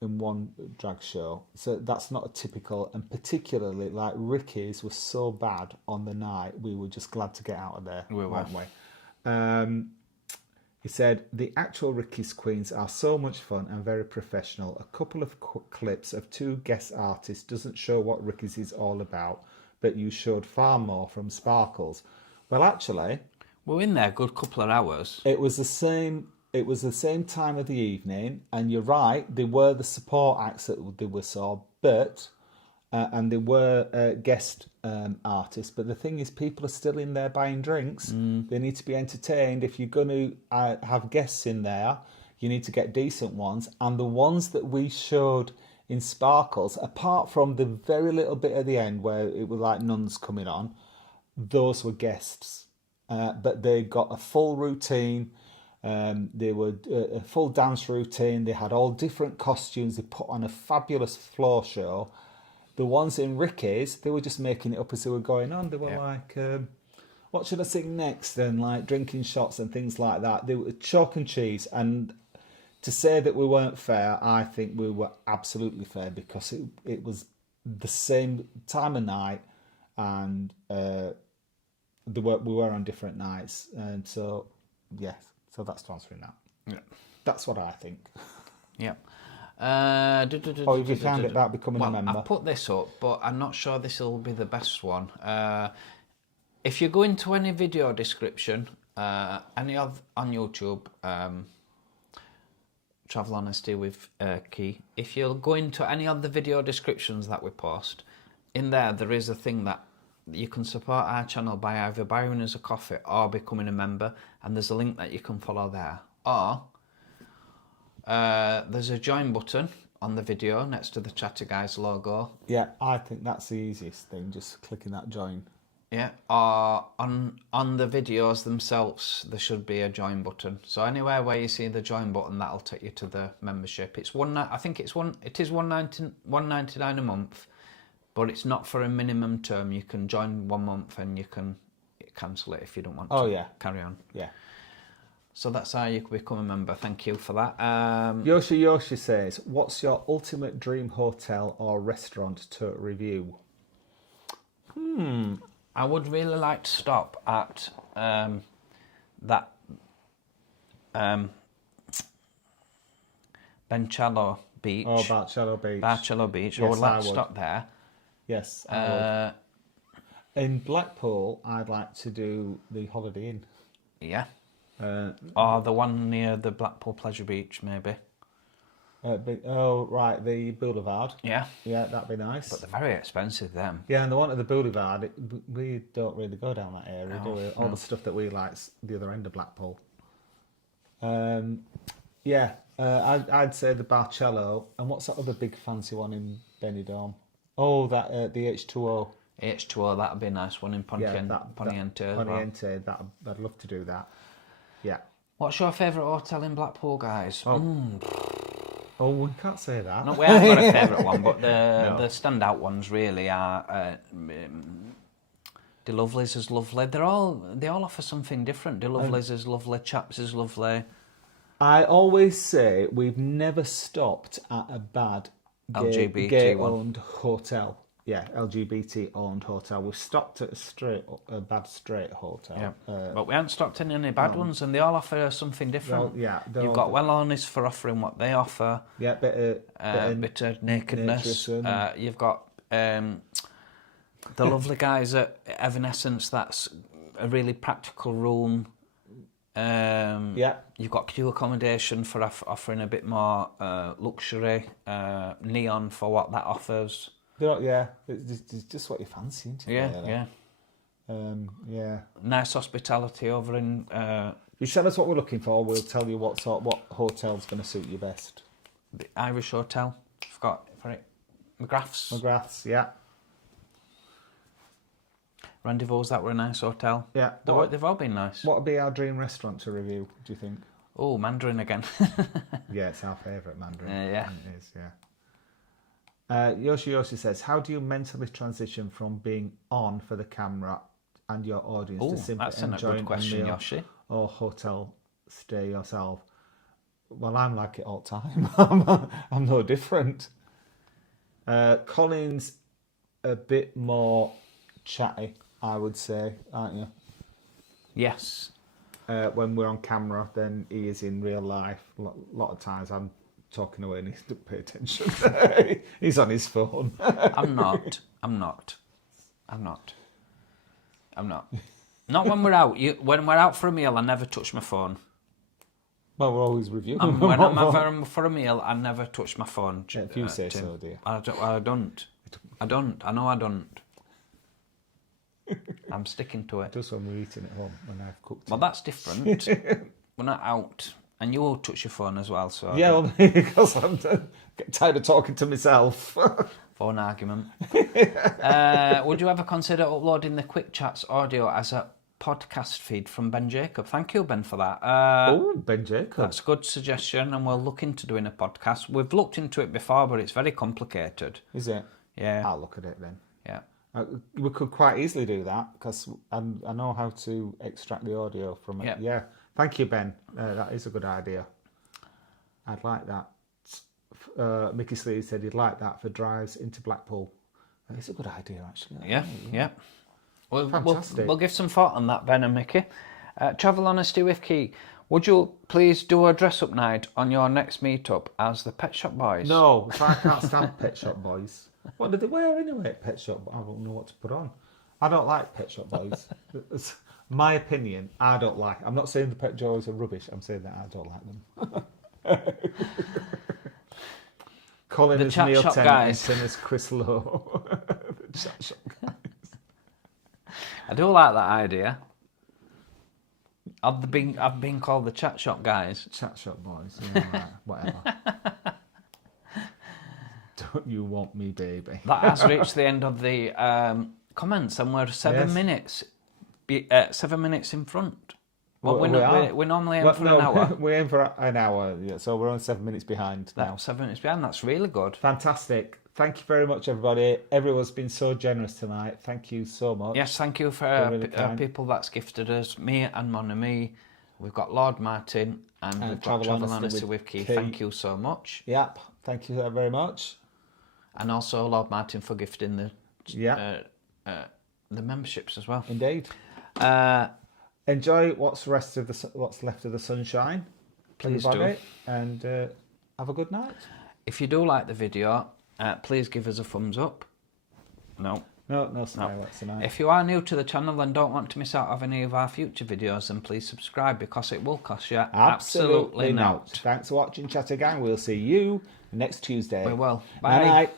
in one drag show. So that's not a typical, and particularly like Ricky's was so bad on the night, we were just glad to get out of there, weren't we? He said, "The actual Ricky's Queens are so much fun and very professional. A couple of clips of 2 guest artists doesn't show what Ricky's is all about, but you showed far more from Sparkles." Well, actually, we were in there a good couple of hours. It was the same time of the evening, and you're right, they were the support acts that they were saw, but and they were guest artists. But the thing is, people are still in there buying drinks. They need to be entertained. If you're going to have guests in there, you need to get decent ones. And the ones that we showed in Sparkles, apart from the very little bit at the end where it was like nuns coming on, those were guests. But they got a full routine. They were a full dance routine. They had all different costumes. They put on a fabulous floor show. The ones in Ricky's, they were just making it up as they were going on. They were like, what should I sing next? And like drinking shots and things like that. They were chalk and cheese. And to say that we weren't fair, I think we were absolutely fair, because it was the same time of night, and we were on different nights. And so, yes. So that's answering that. Yeah. That's what I think. Yeah. Have you found it about becoming a member? I put this up, but I'm not sure this will be the best one. If you go into any video description, any of on YouTube, Travel Honesty with Key, if you'll go into any of the video descriptions that we post, in there is a thing that you can support our channel by either buying us a coffee or becoming a member, and there's a link that you can follow there. Or there's a join button on the video next to the Chatter Guys logo. Yeah, I think that's the easiest thing, just clicking that join. Yeah, or on the videos themselves, there should be a join button. So anywhere where you see the join button, that'll take you to the membership. It is $1.99 a month, but it's not for a minimum term. You can join 1 month and you can cancel it if you don't want to carry on. Yeah. So that's how you can become a member. Thank you for that. Yoshi says, "What's your ultimate dream hotel or restaurant to review?" I would really like to stop at that Benchello Beach. Oh, Barcello Beach. Barcello Beach. Yes, I would like to stop there. Yes, I would. In Blackpool, I'd like to do the Holiday Inn. Yeah. Or the one near the Blackpool Pleasure Beach, maybe. The Boulevard. Yeah. Yeah, that'd be nice. But they're very expensive, them. Yeah, and the one at the Boulevard, we don't really go down that area, do we? All the stuff that we like's the other end of Blackpool. I'd say the Barcello. And what's that other big fancy one in Benidorm? Oh, that the H2O. H2O, that'd be a nice one in Poniente as well. Poniente, I'd love to do that. Yeah. What's your favourite hotel in Blackpool, guys? Oh, we can't say that. No, we haven't got a favourite one, but the standout ones really are De Lovely's is lovely. They all offer something different. De Lovely's is lovely. Chaps is lovely. I always say we've never stopped at a bad LGBT gay-owned hotel. LGBT-owned hotel. We've stopped at a bad straight hotel. Yeah. But we haven't stopped in any bad ones, and they all offer something different. You've got Well Honest for offering what they offer. Yeah, bit of nakedness. You've got the lovely guys at Evanescence. That's a really practical room. You've got Q accommodation for offering a bit more luxury. Neon for what that offers. It's just what you fancy, isn't it? Yeah. Nice hospitality over in. You tell us what we're looking for. We'll tell you what hotel's going to suit you best. The Irish Hotel. I've got for it. McGrath's, yeah. Rendezvous, that were a nice hotel. Yeah. They've all been nice. What would be our dream restaurant to review, do you think? Oh, Mandarin again. Yeah, it's our favourite Mandarin. Yeah. It is, yeah. Yoshi says, how do you mentally transition from being on for the camera and your audience to simply enjoying a meal Yoshi. or hotel stay yourself? Well, I'm like it all the time. I'm no different. Colin's a bit more chatty, I would say, aren't you? Yes. When we're on camera than he is in real life. A lot of times I'm talking away and he doesn't pay attention. He's on his phone. I'm not. Not when we're out. When we're out for a meal, I never touch my phone. Well, we're always reviewing. When I'm out for a meal, I never touch my phone. Yeah, if you say so, dear. I don't. I know I don't. I'm sticking to it. Just when we're eating at home, when I've cooked. Well, that's different. We're not out. And you will touch your phone as well, so... Yeah, well, because I'm getting tired of talking to myself. Phone argument. Would you ever consider uploading the Quick Chats audio as a podcast feed from Ben Jacob? Thank you, Ben, for that. Ben Jacob. That's a good suggestion, and we'll look into doing a podcast. We've looked into it before, but it's very complicated. Is it? Yeah. I'll look at it then. Yeah. We could quite easily do that, because I know how to extract the audio from it. Yep. Yeah. Thank you, Ben. That is a good idea. I'd like that. Mickey Slee said he'd like that for drives into Blackpool. It's a good idea, actually. Yeah. Fantastic. We'll give some thought on that, Ben and Mickey. Travel Honesty with Key. Would you please do a dress-up night on your next meet-up as the Pet Shop Boys? No, I can't stand Pet Shop Boys. What do they wear anyway at Pet Shop? I don't know what to put on. I don't like Pet Shop Boys. It's my opinion, I don't like. I'm not saying the Pet Shop Boys are rubbish. I'm saying that I don't like them. Colin as Neil Tennant and Tim as Chris Lowe. The Chat Shop Guys. I do like that idea. I've been called the Chat Shop Guys. Chat Shop Boys. Yeah, right, whatever. Don't you want me, baby? That has reached the end of the comments, and we're 7 minutes. 7 minutes in front. Well, we normally aim for an hour. We aim for an hour, yeah, so we're only 7 minutes behind now. 7 minutes behind, that's really good. Fantastic. Thank you very much, everybody. Everyone's been so generous tonight. Thank you so much. Yes, thank you for people that's gifted us. Me and Mon Ami. We've got Lord Martin and we've got Travel Honesty with Keith. Thank you so much. Yep, thank you very much. And also Lord Martin for gifting the memberships as well. Indeed. Enjoy what's left of the sunshine. Please everybody, do. And have a good night. If you do like the video, please give us a thumbs up. No silence tonight. If you are new to the channel and don't want to miss out on any of our future videos, then please subscribe, because it will cost you absolutely not. Thanks for watching, Chatter Gang. We'll see you next Tuesday. We will. Bye. Night.